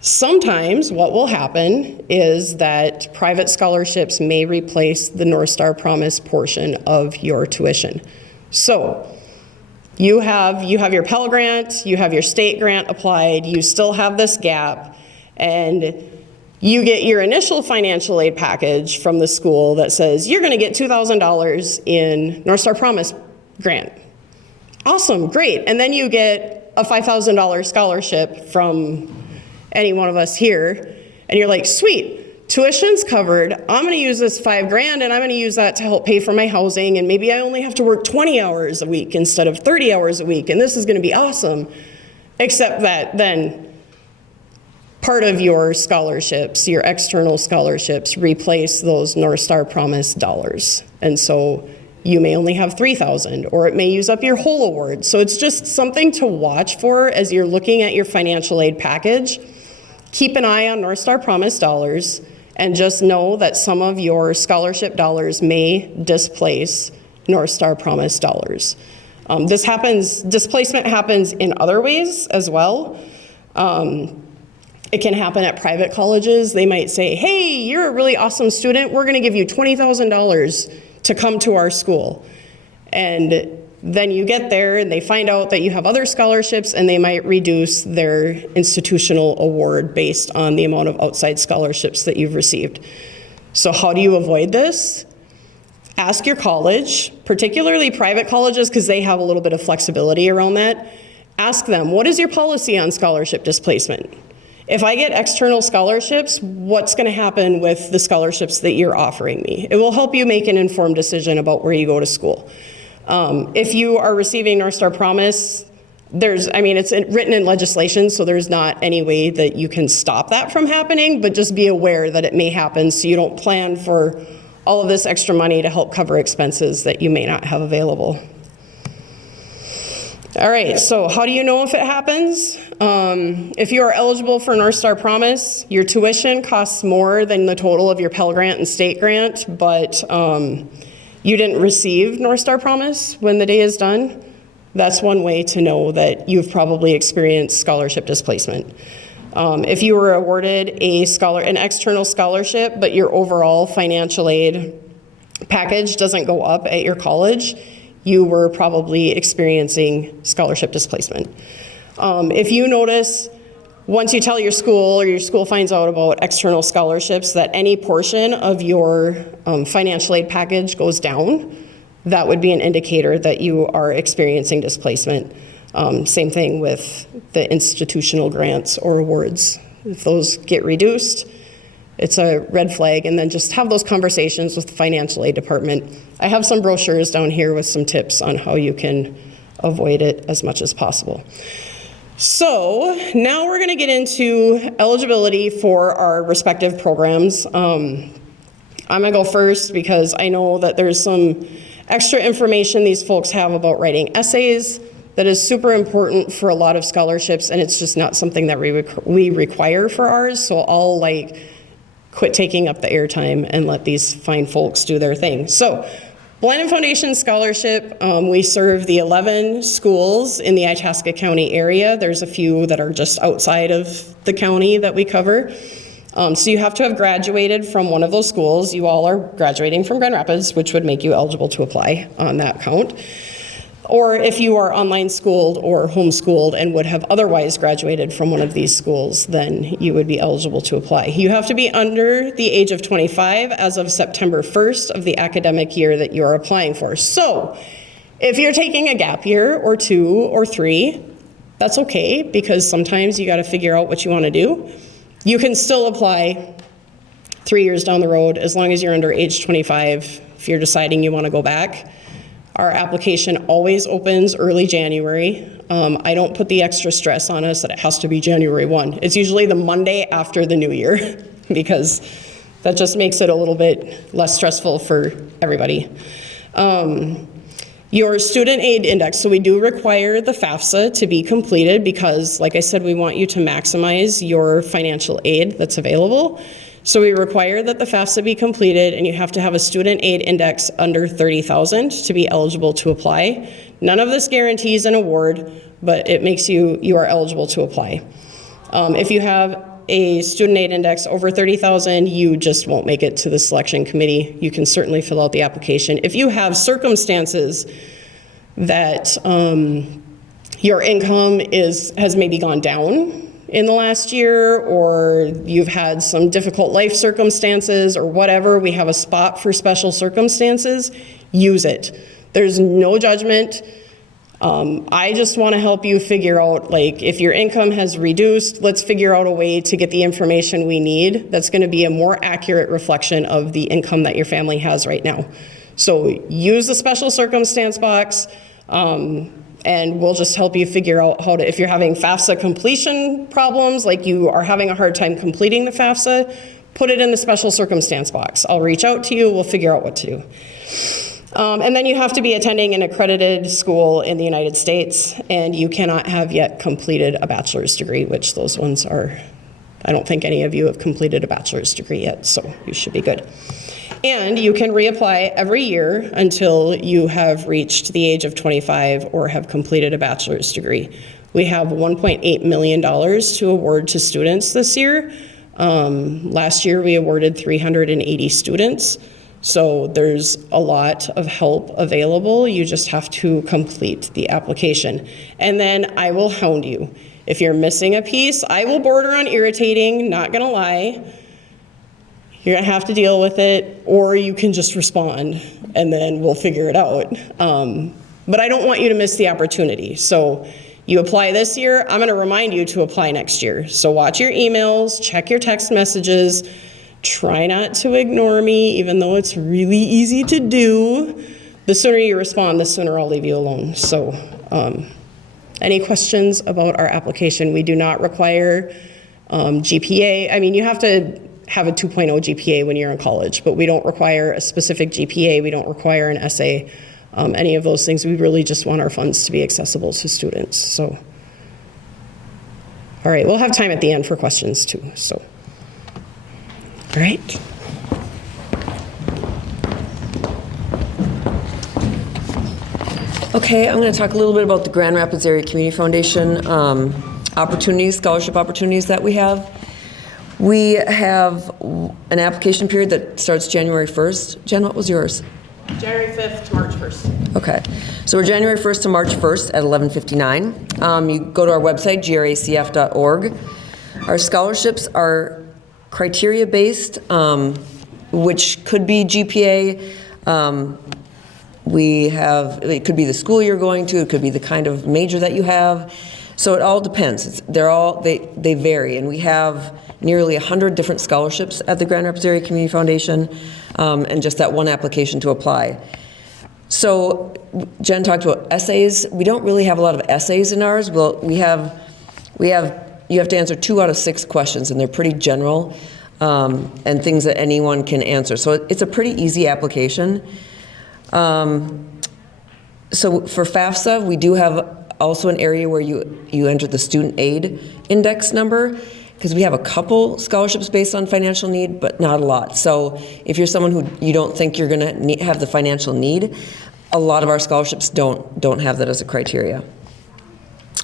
sometimes what will happen is that private scholarships may replace the North Star Promise portion of your tuition. So you have your Pell Grant, you have your state grant applied, you still have this gap, and you get your initial financial aid package from the school that says you're going to get $2,000 in North Star Promise grant. Awesome, great. And then you get a $5,000 scholarship from any one of us here, and you're like, sweet, tuition's covered. I'm going to use this $5,000 and I'm going to use that to help pay for my housing, and maybe I only have to work 20 hours a week instead of 30 hours a week, and this is going to be awesome. Except that then part of your scholarships, your external scholarships, replace those North Star Promise dollars. And so you may only have $3,000, or it may use up your whole award. So it's just something to watch for as you're looking at your financial aid package. Keep an eye on North Star Promise dollars, and just know that some of your scholarship dollars may displace North Star Promise dollars. Displacement happens in other ways as well. It can happen at private colleges. They might say, hey, you're a really awesome student. We're going to give you $20,000 to come to our school. And then you get there and they find out that you have other scholarships, and they might reduce their institutional award based on the amount of outside scholarships that you've received. So how do you avoid this? Ask your college, particularly private colleges, because they have a little bit of flexibility around that. Ask them, what is your policy on scholarship displacement? If I get external scholarships, what's going to happen with the scholarships that you're offering me? It will help you make an informed decision about where you go to school. If you are receiving North Star Promise, it's written in legislation, so there's not any way that you can stop that from happening, but just be aware that it may happen so you don't plan for all of this extra money to help cover expenses that you may not have available. All right, so how do you know if it happens? If you are eligible for North Star Promise, your tuition costs more than the total of your Pell Grant and state grant, but you didn't receive North Star Promise when the day is done. That's one way to know that you've probably experienced scholarship displacement. If you were awarded an external scholarship, but your overall financial aid package doesn't go up at your college, you were probably experiencing scholarship displacement. If you notice, once you tell your school or your school finds out about external scholarships, that any portion of your financial aid package goes down, that would be an indicator that you are experiencing displacement. Same thing with the institutional grants or awards. If those get reduced, it's a red flag, and then just have those conversations with the financial aid department. I have some brochures down here with some tips on how you can avoid it as much as possible. So now we're going to get into eligibility for our respective programs. I'm going to go first because I know that there's some extra information these folks have about writing essays that is super important for a lot of scholarships, and it's just not something that we require for ours. So I'll quit taking up the airtime and let these fine folks do their thing. So Blandin Foundation Scholarship, we serve the 11 schools in the Itasca County area. There's a few that are just outside of the county that we cover. So you have to have graduated from one of those schools. You all are graduating from Grand Rapids, which would make you eligible to apply on that count. Or if you are online schooled or homeschooled and would have otherwise graduated from one of these schools, then you would be eligible to apply. You have to be under the age of 25 as of September 1st of the academic year that you are applying for. So if you're taking a gap year or 2 or 3, that's okay, because sometimes you got to figure out what you want to do. You can still apply 3 years down the road as long as you're under age 25 if you're deciding you want to go back. Our application always opens early January. I don't put the extra stress on us that it has to be January 1. It's usually the Monday after the new year because that just makes it a little bit less stressful for everybody. Your student aid index, so we do require the FAFSA to be completed because, like I said, we want you to maximize your financial aid that's available. So we require that the FAFSA be completed, and you have to have a student aid index under 30,000 to be eligible to apply. None of this guarantees an award, but it makes you are eligible to apply. If you have a student aid index over 30,000, you just won't make it to the selection committee. You can certainly fill out the application. If you have circumstances that your income has maybe gone down in the last year, or you've had some difficult life circumstances or whatever, we have a spot for special circumstances, use it. There's no judgment. I just want to help you figure out, like, if your income has reduced, let's figure out a way to get the information we need that's going to be a more accurate reflection of the income that your family has right now. So use the special circumstance box, and we'll just help you figure out how to, if you're having FAFSA completion problems, like you are having a hard time completing the FAFSA, put it in the special circumstance box. I'll reach out to you, we'll figure out what to do. And then you have to be attending an accredited school in the United States, and you cannot have yet completed a bachelor's degree, which those ones are, I don't think any of you have completed a bachelor's degree yet, so you should be good. And you can reapply every year until you have reached the age of 25 or have completed a bachelor's degree. We have $1.8 million to award to students this year. Last year we awarded 380 students. So there's a lot of help available. You just have to complete the application. And then I will hound you. If you're missing a piece, I will border on irritating, not gonna lie. You're gonna have to deal with it, or you can just respond and then we'll figure it out. But I don't want you to miss the opportunity. So you apply this year, I'm gonna remind you to apply next year. So watch your emails, check your text messages, try not to ignore me, even though it's really easy to do. The sooner you respond, the sooner I'll leave you alone. So any questions about our application? We do not require GPA. I mean, you have to have a 2.0 GPA when you're in college, but we don't require a specific GPA. We don't require an essay, any of those things. We really just want our funds to be accessible to students. So, all right, we'll have time at the end for questions too, so. All right. Okay, I'm going to talk a little bit about the Grand Rapids Area Community Foundation opportunities, scholarship opportunities that we have. We have an application period that starts January 1st. Jen, what was yours? January 5th to March 1st. Okay, so we're January 1st to March 1st at 11:59. You go to our website, gracf.org. Our scholarships are criteria-based, which could be GPA. It could be the school you're going to, it could be the kind of major that you have. So it all depends. They vary, and we have nearly 100 different scholarships at the Grand Rapids Area Community Foundation, and just that one application to apply. So Jen talked about essays. We don't really have a lot of essays in ours. Well, you have to answer 2 out of 6 questions, and they're pretty general, and things that anyone can answer. So it's a pretty easy application. So for FAFSA, we do have also an area where you enter the student aid index number, because we have a couple scholarships based on financial need, but not a lot. So if you're someone who you don't think you're going to have the financial need, a lot of our scholarships don't have that as a criteria.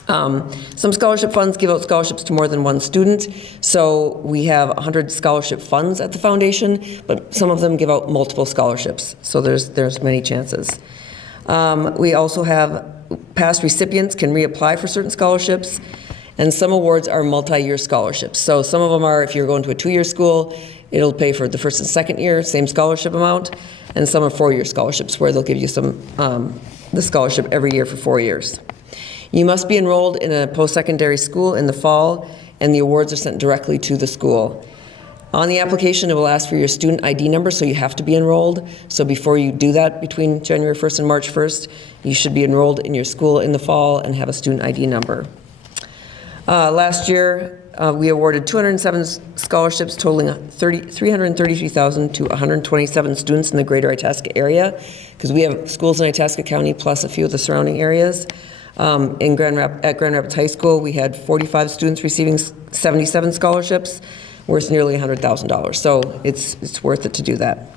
Some scholarship funds give out scholarships to more than one student, so we have 100 scholarship funds at the foundation, but some of them give out multiple scholarships, so there's many chances. We also have past recipients can reapply for certain scholarships, and some awards are multi-year scholarships. So some of them are, if you're going to a 2-year school, it'll pay for the first and second year, same scholarship amount, and some are 4-year scholarships where they'll give you the scholarship every year for 4 years. You must be enrolled in a post-secondary school in the fall, and the awards are sent directly to the school. On the application, it will ask for your student ID number, so you have to be enrolled. So before you do that between January 1st and March 1st, you should be enrolled in your school in the fall and have a student ID number. Last year, we awarded 207 scholarships totaling $333,000 to 127 students in the greater Itasca area, because we have schools in Itasca County plus a few of the surrounding areas. At Grand Rapids High School, we had 45 students receiving 77 scholarships, worth nearly $100,000. So it's worth it to do that.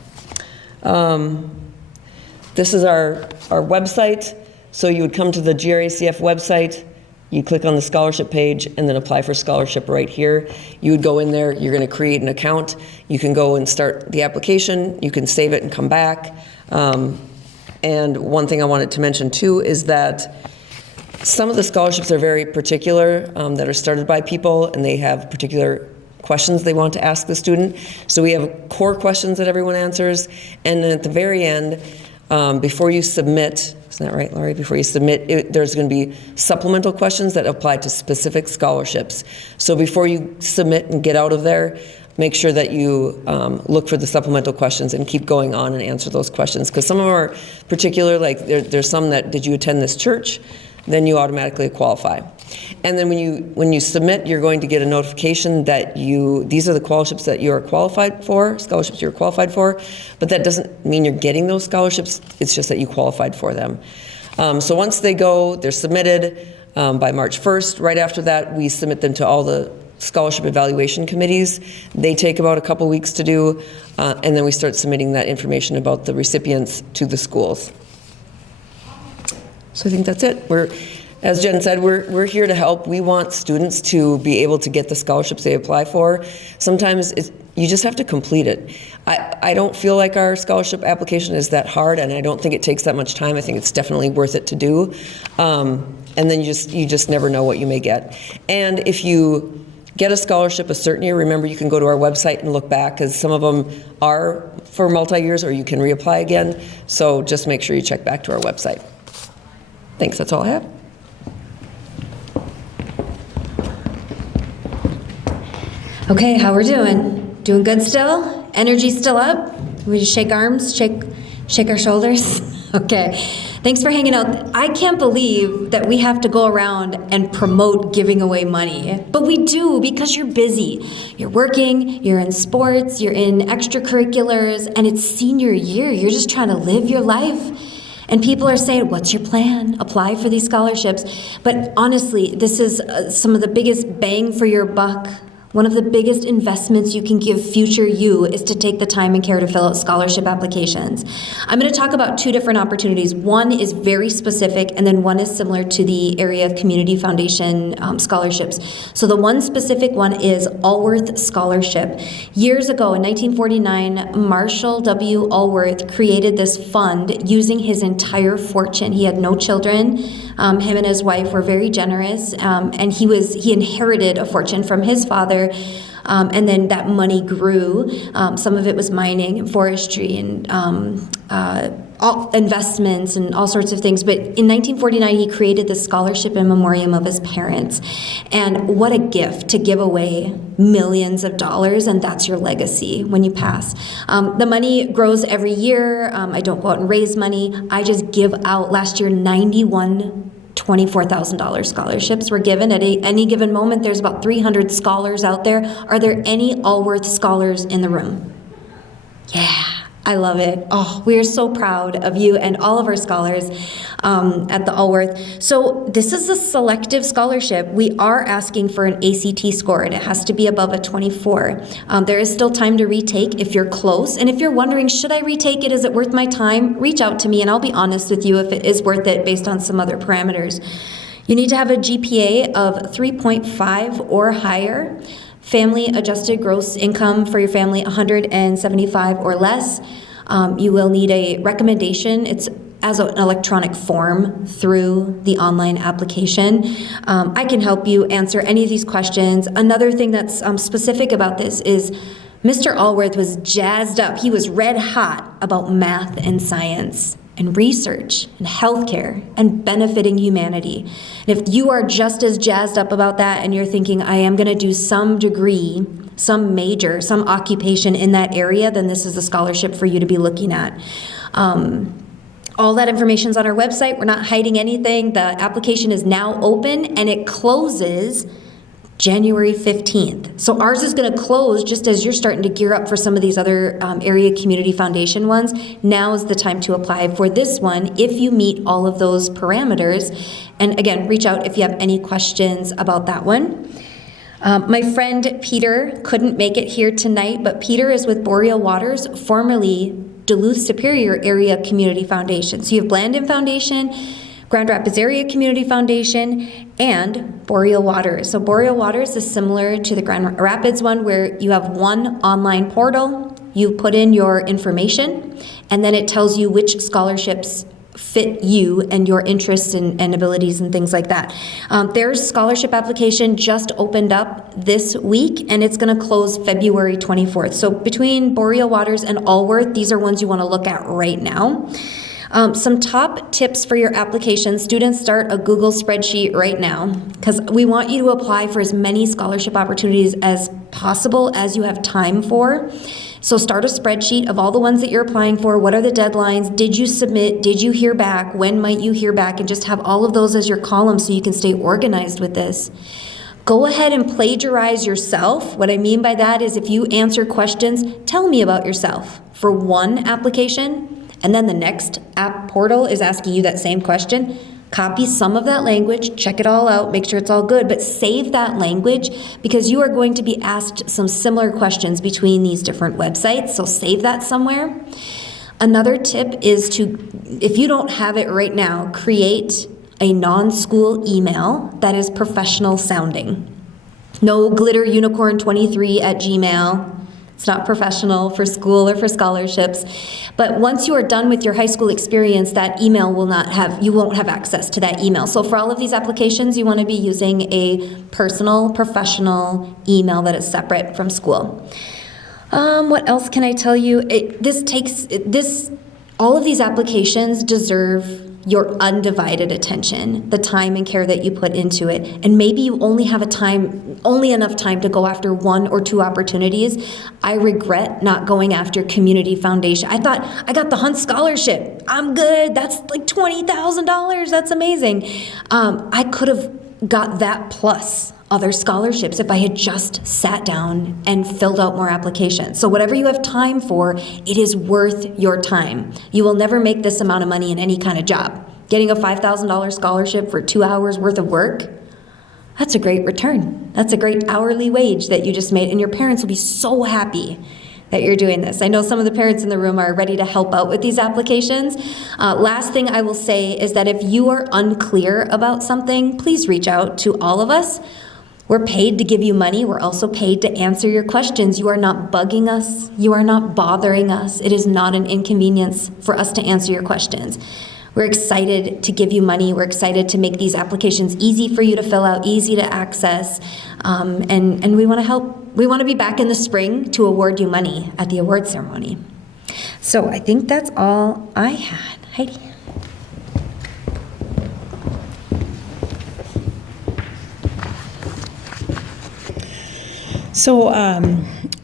This is our website. So you would come to the GRACF website, you click on the scholarship page, and then apply for scholarship right here. You would go in there, you're going to create an account. You can go and start the application. You can save it and come back. And one thing I wanted to mention too is that some of the scholarships are very particular, that are started by people, and they have particular questions they want to ask the student. So we have core questions that everyone answers, and then at the very end, before you submit, isn't that right, Laurie? Before you submit, there's going to be supplemental questions that apply to specific scholarships. So before you submit and get out of there, make sure that you look for the supplemental questions and keep going on and answer those questions. Because some of them are particular, like there's some that, did you attend this church? Then you automatically qualify. And then when you submit, you're going to get a notification that these are the scholarships that you are qualified for, scholarships you're qualified for, but that doesn't mean you're getting those scholarships, it's just that you qualified for them. So once they're submitted by March 1st. Right after that, we submit them to all the scholarship evaluation committees. They take about a couple weeks to do, and then we start submitting that information about the recipients to the schools. So I think that's it. As Jen said, we're here to help. We want students to be able to get the scholarships they apply for. Sometimes you just have to complete it. I don't feel like our scholarship application is that hard, and I don't think it takes that much time. I think it's definitely worth it to do. And then you just never know what you may get. And if you get a scholarship a certain year, remember you can go to our website and look back, because some of them are for multi-years, or you can reapply again. So just make sure you check back to our website. Thanks, that's all I have. Okay, how we're doing? Doing good still? Energy still up? We just shake arms, shake our shoulders? Okay. Thanks for hanging out. I can't believe that we have to go around and promote giving away money. But we do, because you're busy. You're working, you're in sports, you're in extracurriculars, and it's senior year. You're just trying to live your life. And people are saying, what's your plan? Apply for these scholarships. But honestly, this is some of the biggest bang for your buck. One of the biggest investments you can give future you is to take the time and care to fill out scholarship applications. I'm going to talk about two different opportunities. One is very specific, and then one is similar to the area of Community Foundation scholarships. So the one specific one is Allworth Scholarship. Years ago, in 1949, Marshall W. Allworth created this fund using his entire fortune. He had no children. Him and his wife were very generous, and he inherited a fortune from his father. And then that money grew. Some of it was mining and forestry and all investments and all sorts of things. But in 1949, he created this scholarship in memoriam of his parents. And what a gift to give away millions of dollars, and that's your legacy when you pass. The money grows every year. I don't go out and raise money. I just give out. Last year, $24,000 scholarships were given. At any given moment, there's about 300 scholars out there. Are there any Allworth scholars in the room? Yeah, I love it. Oh, we are so proud of you and all of our scholars at the Allworth. So this is a selective scholarship. We are asking for an ACT score, and it has to be above a 24. There is still time to retake if you're close. And if you're wondering, should I retake it? Is it worth my time? Reach out to me, and I'll be honest with you if it is worth it based on some other parameters. You need to have a GPA of 3.5 or higher. Family adjusted gross income for your family, 175 or less. You will need a recommendation. It's as an electronic form through the online application. I can help you answer any of these questions. Another thing that's specific about this is Mr. Allworth was jazzed up. He was red hot about math and science and research and healthcare and benefiting humanity. And if you are just as jazzed up about that and you're thinking, I am going to do some degree, some major, some occupation in that area, then this is a scholarship for you to be looking at. All that information's on our website. We're not hiding anything. The application is now open, and it closes January 15th. So ours is going to close just as you're starting to gear up for some of these other area community foundation ones. Now is the time to apply for this one if you meet all of those parameters. And again, reach out if you have any questions about that one. My friend Peter couldn't make it here tonight, but Peter is with Boreal Waters, formerly Duluth Superior Area Community Foundation. So you have Blandin Foundation, Grand Rapids Area Community Foundation, and Boreal Waters. So Boreal Waters is similar to the Grand Rapids one, where you have one online portal, you put in your information, and then it tells you which scholarships fit you and your interests and abilities and things like that. Their scholarship application just opened up this week, and it's going to close February 24th. So between Boreal Waters and Allworth, these are ones you want to look at right now. Some top tips for your application. Students, start a Google spreadsheet right now, because we want you to apply for as many scholarship opportunities as possible as you have time for. So start a spreadsheet of all the ones that you're applying for. What are the deadlines? Did you submit? Did you hear back? When might you hear back? And just have all of those as your columns so you can stay organized with this. Go ahead and plagiarize yourself. What I mean by that is if you answer questions, tell me about yourself for one application, and then the next app portal is asking you that same question. Copy some of that language, check it all out, make sure it's all good, but save that language because you are going to be asked some similar questions between these different websites, so save that somewhere. Another tip is to, if you don't have it right now, create a non-school email that is professional sounding. No glitterunicorn23@gmail. It's not professional for school or for scholarships. But once you are done with your high school experience, that email will not have, you won't have access to that email. So for all of these applications, you want to be using a personal, professional email that is separate from school. What else can I tell you? All of these applications deserve your undivided attention, the time and care that you put into it. And maybe you only have only enough time to go after one or two opportunities. I regret not going after Community Foundation. I thought, I got the Hunt Scholarship. I'm good. That's like $20,000. That's amazing. I could have got that plus other scholarships if I had just sat down and filled out more applications. So whatever you have time for, it is worth your time. You will never make this amount of money in any kind of job. Getting a $5,000 scholarship for 2 hours worth of work, that's a great return. That's a great hourly wage that you just made, and your parents will be so happy that you're doing this. I know some of the parents in the room are ready to help out with these applications. Last thing I will say is that if you are unclear about something, please reach out to all of us. We're paid to give you money. We're also paid to answer your questions. You are not bugging us. You are not bothering us. It is not an inconvenience for us to answer your questions. We're excited to give you money. We're excited to make these applications easy for you to fill out, easy to access, and we want to help. We want to be back in the spring to award you money at the award ceremony. So I think that's all I had. Heidi. So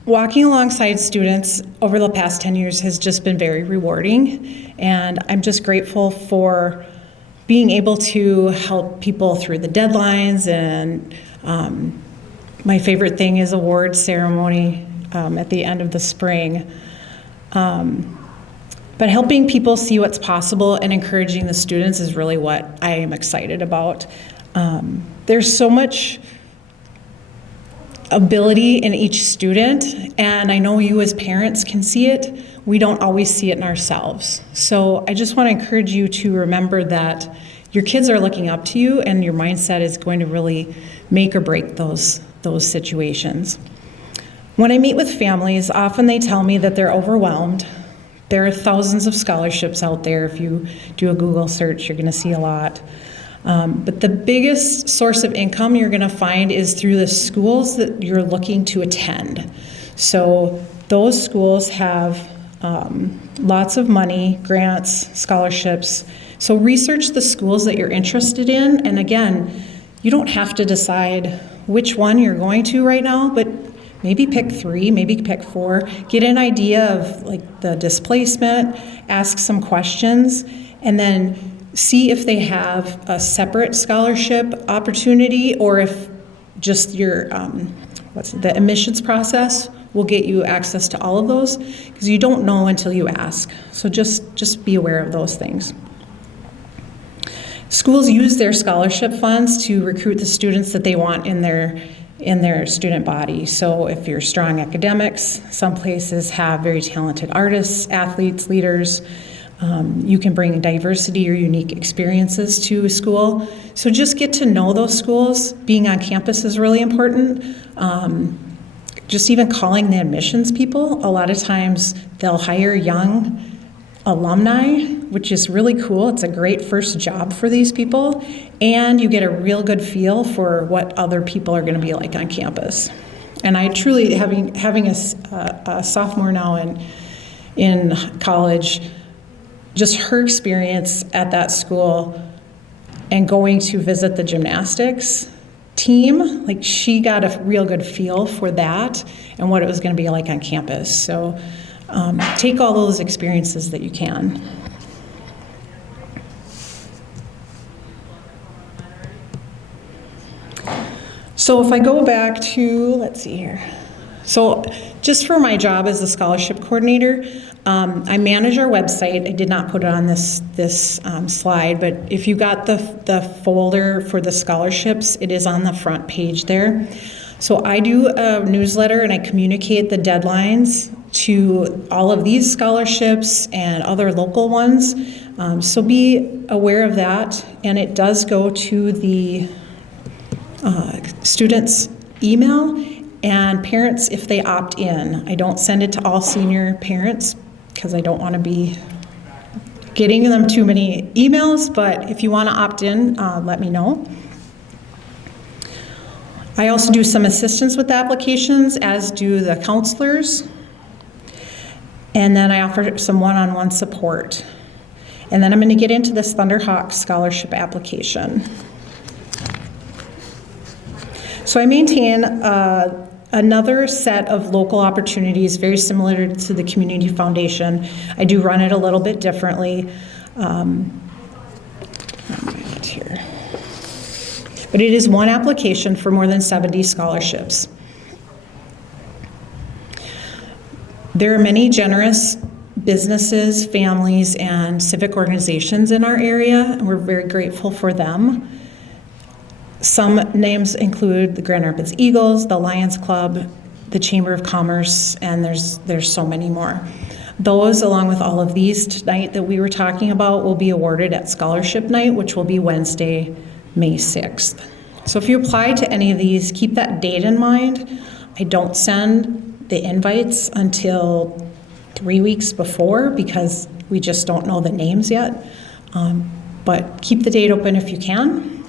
walking alongside students over the past 10 years has just been very rewarding, and I'm just grateful for being able to help people through the deadlines, and my favorite thing is award ceremony at the end of the spring. But helping people see what's possible and encouraging the students is really what I am excited about. There's so much ability in each student, and I know you as parents can see it. We don't always see it in ourselves. So I just want to encourage you to remember that your kids are looking up to you, and your mindset is going to really make or break those situations. When I meet with families, often they tell me that they're overwhelmed. There are thousands of scholarships out there. If you do a Google search, you're going to see a lot. But the biggest source of income you're going to find is through the schools that you're looking to attend. So those schools have lots of money, grants, scholarships. So research the schools that you're interested in. And again, you don't have to decide which one you're going to right now, but maybe pick 3, maybe pick 4. Get an idea of like the displacement, ask some questions, and then see if they have a separate scholarship opportunity, or if just your, the admissions process will get you access to all of those, because you don't know until you ask. So just be aware of those things. Schools use their scholarship funds to recruit the students that they want in their student body. So if you're strong academics, some places have very talented artists, athletes, leaders. You can bring diversity or unique experiences to a school. So just get to know those schools. Being on campus is really important. Just even calling the admissions people, a lot of times they'll hire young alumni, which is really cool. It's a great first job for these people, and you get a real good feel for what other people are going to be like on campus. And I truly, having a sophomore now in college, just her experience at that school and going to visit the gymnastics team, like she got a real good feel for that and what it was going to be like on campus. So take all those experiences that you can. So if I go back to, let's see here. So just for my job as a scholarship coordinator, I manage our website. I did not put it on this slide, but if you got the folder for the scholarships, it is on the front page there. So I do a newsletter and I communicate the deadlines to all of these scholarships and other local ones. So be aware of that, and it does go to the students' email and parents if they opt in. I don't send it to all senior parents because I don't want to be getting them too many emails, but if you want to opt in, let me know. I also do some assistance with the applications, as do the counselors. And then I offer some one-on-one support. And then I'm going to get into this Thunderhawk scholarship application. So I maintain another set of local opportunities very similar to the Community Foundation. I do run it a little bit differently. Here. But it is one application for more than 70 scholarships. There are many generous businesses, families, and civic organizations in our area, and we're very grateful for them. Some names include the Grand Rapids Eagles, the Lions Club, the Chamber of Commerce, and there's so many more. Those, along with all of these tonight that we were talking about, will be awarded at Scholarship Night, which will be Wednesday, May 6th. So if you apply to any of these, keep that date in mind. I don't send the invites until 3 weeks before because we just don't know the names yet. But keep the date open if you can.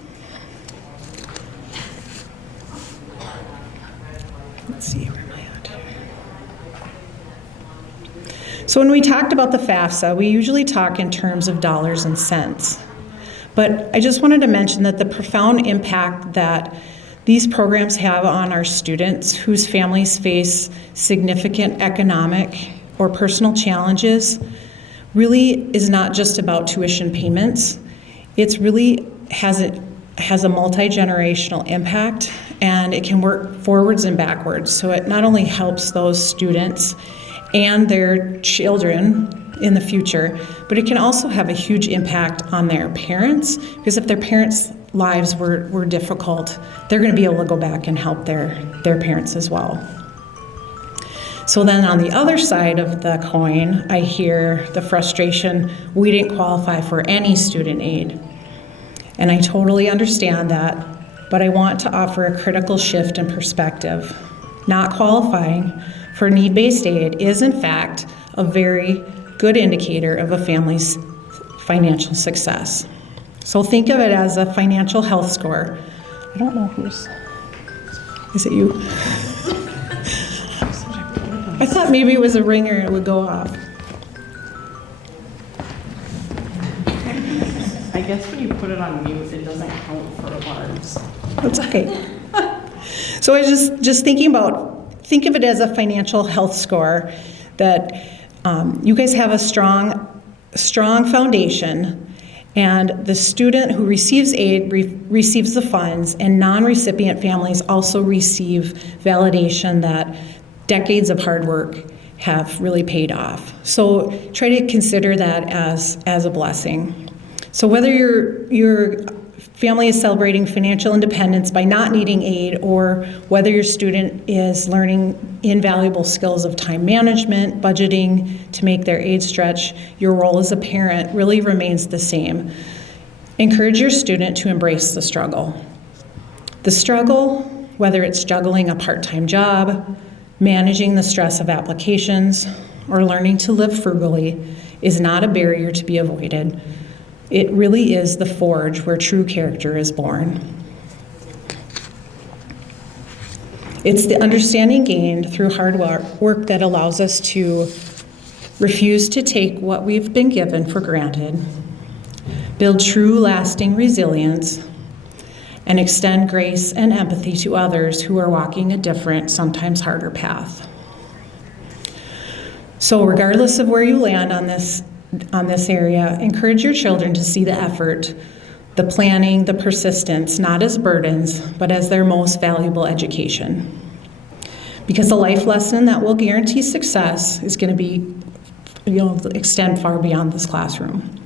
Let's see, where am I at? So when we talked about the FAFSA, we usually talk in terms of dollars and cents. But I just wanted to mention that the profound impact that these programs have on our students whose families face significant economic or personal challenges really is not just about tuition payments. It's really has a multi-generational impact, and it can work forwards and backwards. So it not only helps those students and their children in the future, but it can also have a huge impact on their parents, because if their parents' lives were difficult, they're going to be able to go back and help their parents as well. So then on the other side of the coin, I hear the frustration, we didn't qualify for any student aid. And I totally understand that, but I want to offer a critical shift in perspective. Not qualifying for need-based aid is, in fact, a very good indicator of a family's financial success. So think of it as a financial health score. I don't know is it you? I thought maybe it was a ringer and it would go off. I guess when you put it on mute, it doesn't count for alarms. That's okay. So I was just thinking think of it as a financial health score, that you guys have a strong foundation, And the student who receives aid receives the funds, and non-recipient families also receive validation that decades of hard work have really paid off. So try to consider that as a blessing. So whether your family is celebrating financial independence by not needing aid, or whether your student is learning invaluable skills of time management, budgeting to make their aid stretch, your role as a parent really remains the same. Encourage your student to embrace the struggle. The struggle, whether it's juggling a part-time job, managing the stress of applications, or learning to live frugally, is not a barrier to be avoided. It really is the forge where true character is born. It's the understanding gained through hard work that allows us to refuse to take what we've been given for granted, build true lasting resilience, and extend grace and empathy to others who are walking a different, sometimes harder path. So regardless of where you land on this area, encourage your children to see the effort, the planning, the persistence, not as burdens, but as their most valuable education. Because the life lesson that will guarantee success is going to be, extend far beyond this classroom.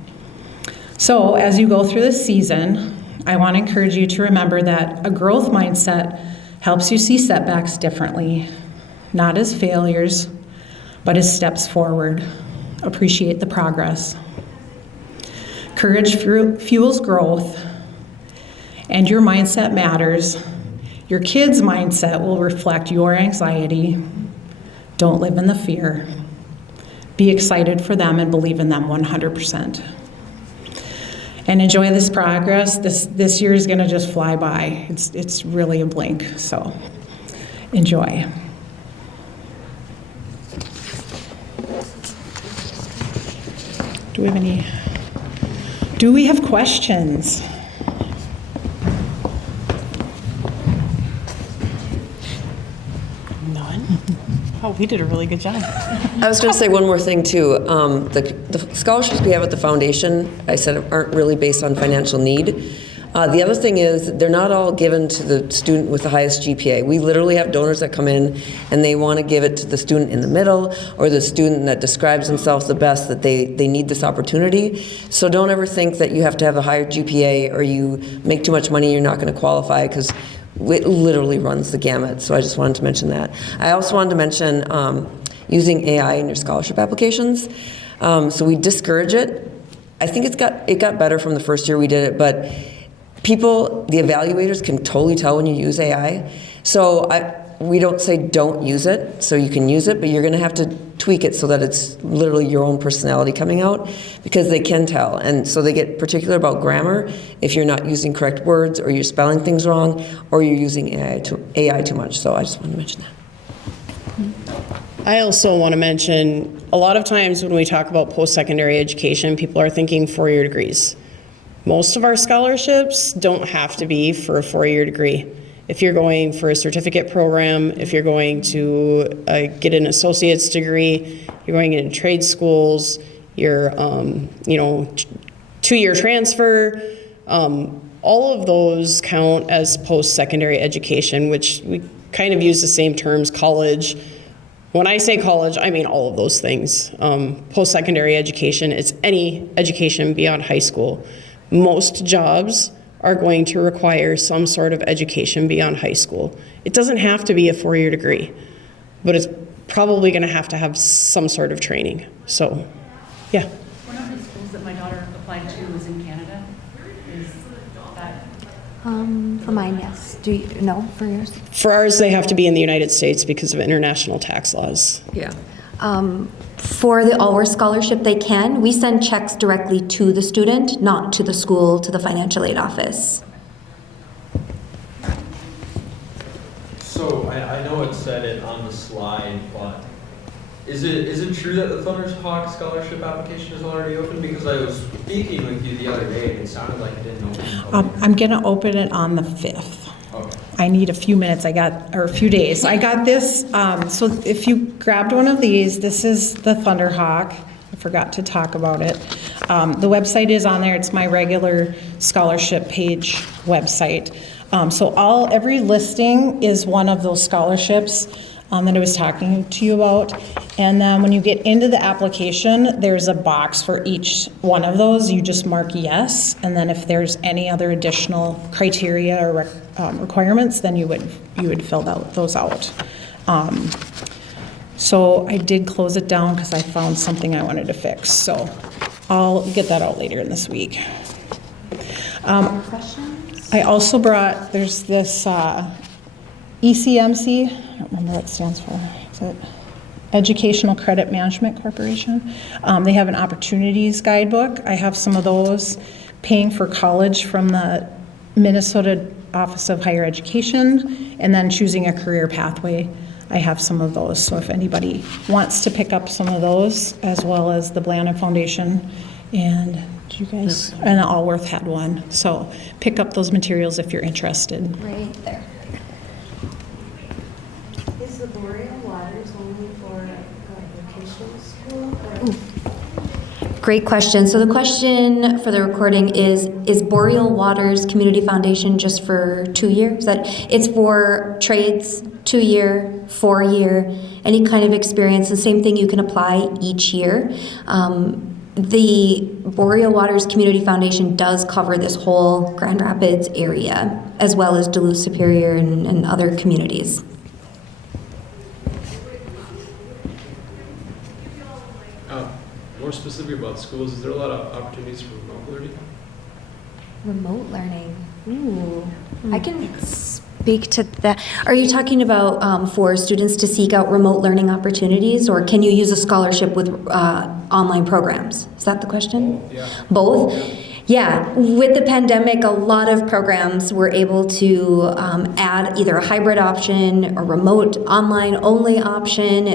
So as you go through this season, I want to encourage you to remember that a growth mindset helps you see setbacks differently, not as failures, but as steps forward. Appreciate the progress. Courage fuels growth, and your mindset matters. Your kids' mindset will reflect your anxiety. Don't live in the fear. Be excited for them and believe in them 100%. And enjoy this progress. This year is going to just fly by. It's really a blink, so enjoy. Do we have questions? None? Oh, we did a really good job. I was going to say one more thing, too. The scholarships we have at the foundation, I said, aren't really based on financial need. The other thing is they're not all given to the student with the highest GPA. We literally have donors that come in and they want to give it to the student in the middle or the student that describes themselves the best, that they need this opportunity. So don't ever think that you have to have a higher GPA or you make too much money, you're not going to qualify, because it literally runs the gamut. So I just wanted to mention that. I also wanted to mention using AI in your scholarship applications. So we discourage it. I think it got better from the first year we did it, but people, the evaluators, can totally tell when you use AI. So we don't say don't use it, so you can use it, but you're going to have to tweak it so that it's literally your own personality coming out, because they can tell. And so they get particular about grammar if you're not using correct words, or you're spelling things wrong, or you're using AI too much. So I just wanted to mention that. I also want to mention, a lot of times when we talk about post-secondary education, people are thinking four-year degrees. Most of our scholarships don't have to be for a four-year degree. If you're going for a certificate program, if you're going to get an associate's degree, you're going into trade schools, your 2-year transfer, all of those count as post-secondary education, which we kind of use the same terms, college. When I say college, I mean all of those things. Post-secondary education, it's any education beyond high school. Most jobs are going to require some sort of education beyond high school. It doesn't have to be a four-year degree, but it's probably going to have some sort of training. So, yeah. One of the schools that my daughter applied to was in Canada. Is that? For mine, yes. Do you know for yours? For ours, they have to be in the United States because of international tax laws. Yeah. For the Allworth Scholarship, they can. We send checks directly to the student, not to the school, to the financial aid office. So I know it said it on the slide, but is it true that the Thunderhawk scholarship application is already open? Because I was speaking with you the other day and it sounded like it didn't open. I'm going to open it on the 5th. Okay. I need a few minutes, or a few days. I got this, so if you grabbed one of these, this is the Thunderhawk. forgot to talk about it. The website is on there. It's my regular scholarship page website. So every listing is one of those scholarships that I was talking to you about. And then when you get into the application, there's a box for each one of those. You just mark yes, and then if there's any other additional criteria or requirements, then you would fill those out. So I did close it down because I found something I wanted to fix. So I'll get that out later in this week. I also brought, there's this ECMC, I don't remember what it stands for. Is it Educational Credit Management Corporation? They have an opportunities guidebook. I have some of those. Paying for college from the Minnesota Office of Higher Education, and then choosing a career pathway. I have some of those, so if anybody wants to pick up some of those, as well as the Blanna Foundation, and you guys, and Allworth had one, so pick up those materials if you're interested. Right there. Is the Boreal Waters only for vocational school or? Great question. So the question for the recording is Boreal Waters Community Foundation just for 2 years? It's for trades, 2 year, 4 year, any kind of experience. The same thing you can apply each year. The Boreal Waters Community Foundation does cover this whole Grand Rapids area, as well as Duluth Superior and other communities. More specific about schools, is there a lot of opportunities for remote learning? Remote learning. Ooh, I can speak to that. Are you talking about for students to seek out remote learning opportunities, or can you use a scholarship with online programs? Is that the question? Yeah. Both? Yeah, with the pandemic, a lot of programs were able to add either a hybrid option, a remote online only option,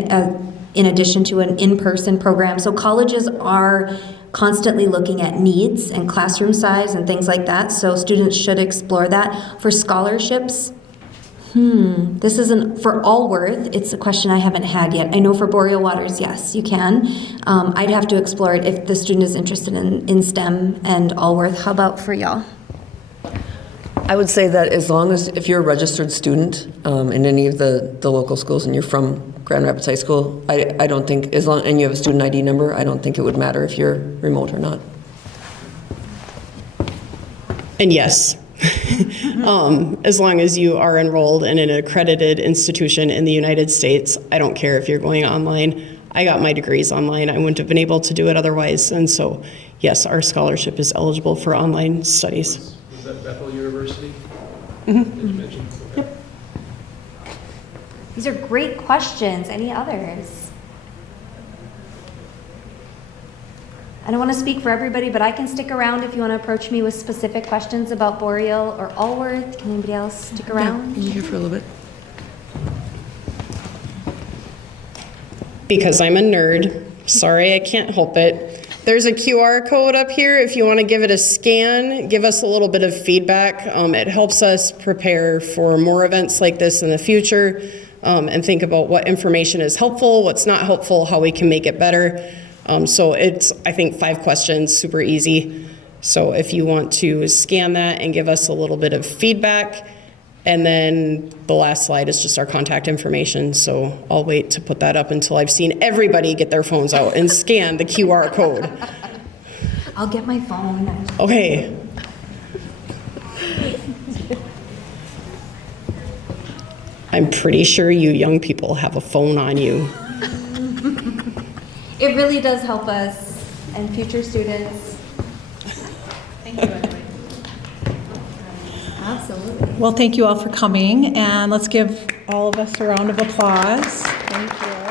in addition to an in-person program. So colleges are constantly looking at needs and classroom size and things like that, so students should explore that. For scholarships, this isn't, for Allworth, it's a question I haven't had yet. I know for Boreal Waters, yes, you can. I'd have to explore it if the student is interested in STEM and Allworth. How about for y'all? I would say that as long as, if you're a registered student in any of the local schools and you're from Grand Rapids High School, I don't think, as long, and you have a student ID number, I don't think it would matter if you're remote or not. And yes, as long as you are enrolled in an accredited institution in the United States, I don't care if you're going online. I got my degrees online. I wouldn't have been able to do it otherwise. And so, yes, our scholarship is eligible for online studies. Was that Bethel University? Did you mention? Okay. These are great questions. Any others? I don't want to speak for everybody, but I can stick around if you want to approach me with specific questions about Boreal or Allworth. Can anybody else stick around? Can you here for a little bit? Because I'm a nerd, sorry, I can't help it. There's a QR code up here. If you want to give it a scan, give us a little bit of feedback. It helps us prepare for more events like this in the future, and think about what information is helpful, what's not helpful, how we can make it better. So it's, I think, 5 questions, super easy. So if you want to scan that and give us a little bit of feedback, and then the last slide is just our contact information. So I'll wait to put that up until I've seen everybody get their phones out and scan the QR code. I'll get my phone. Okay. I'm pretty sure you young people have a phone on you. It really does help us and future students. Thank you, everybody. Absolutely. Well, thank you all for coming, and let's give all of us a round of applause. Thank you.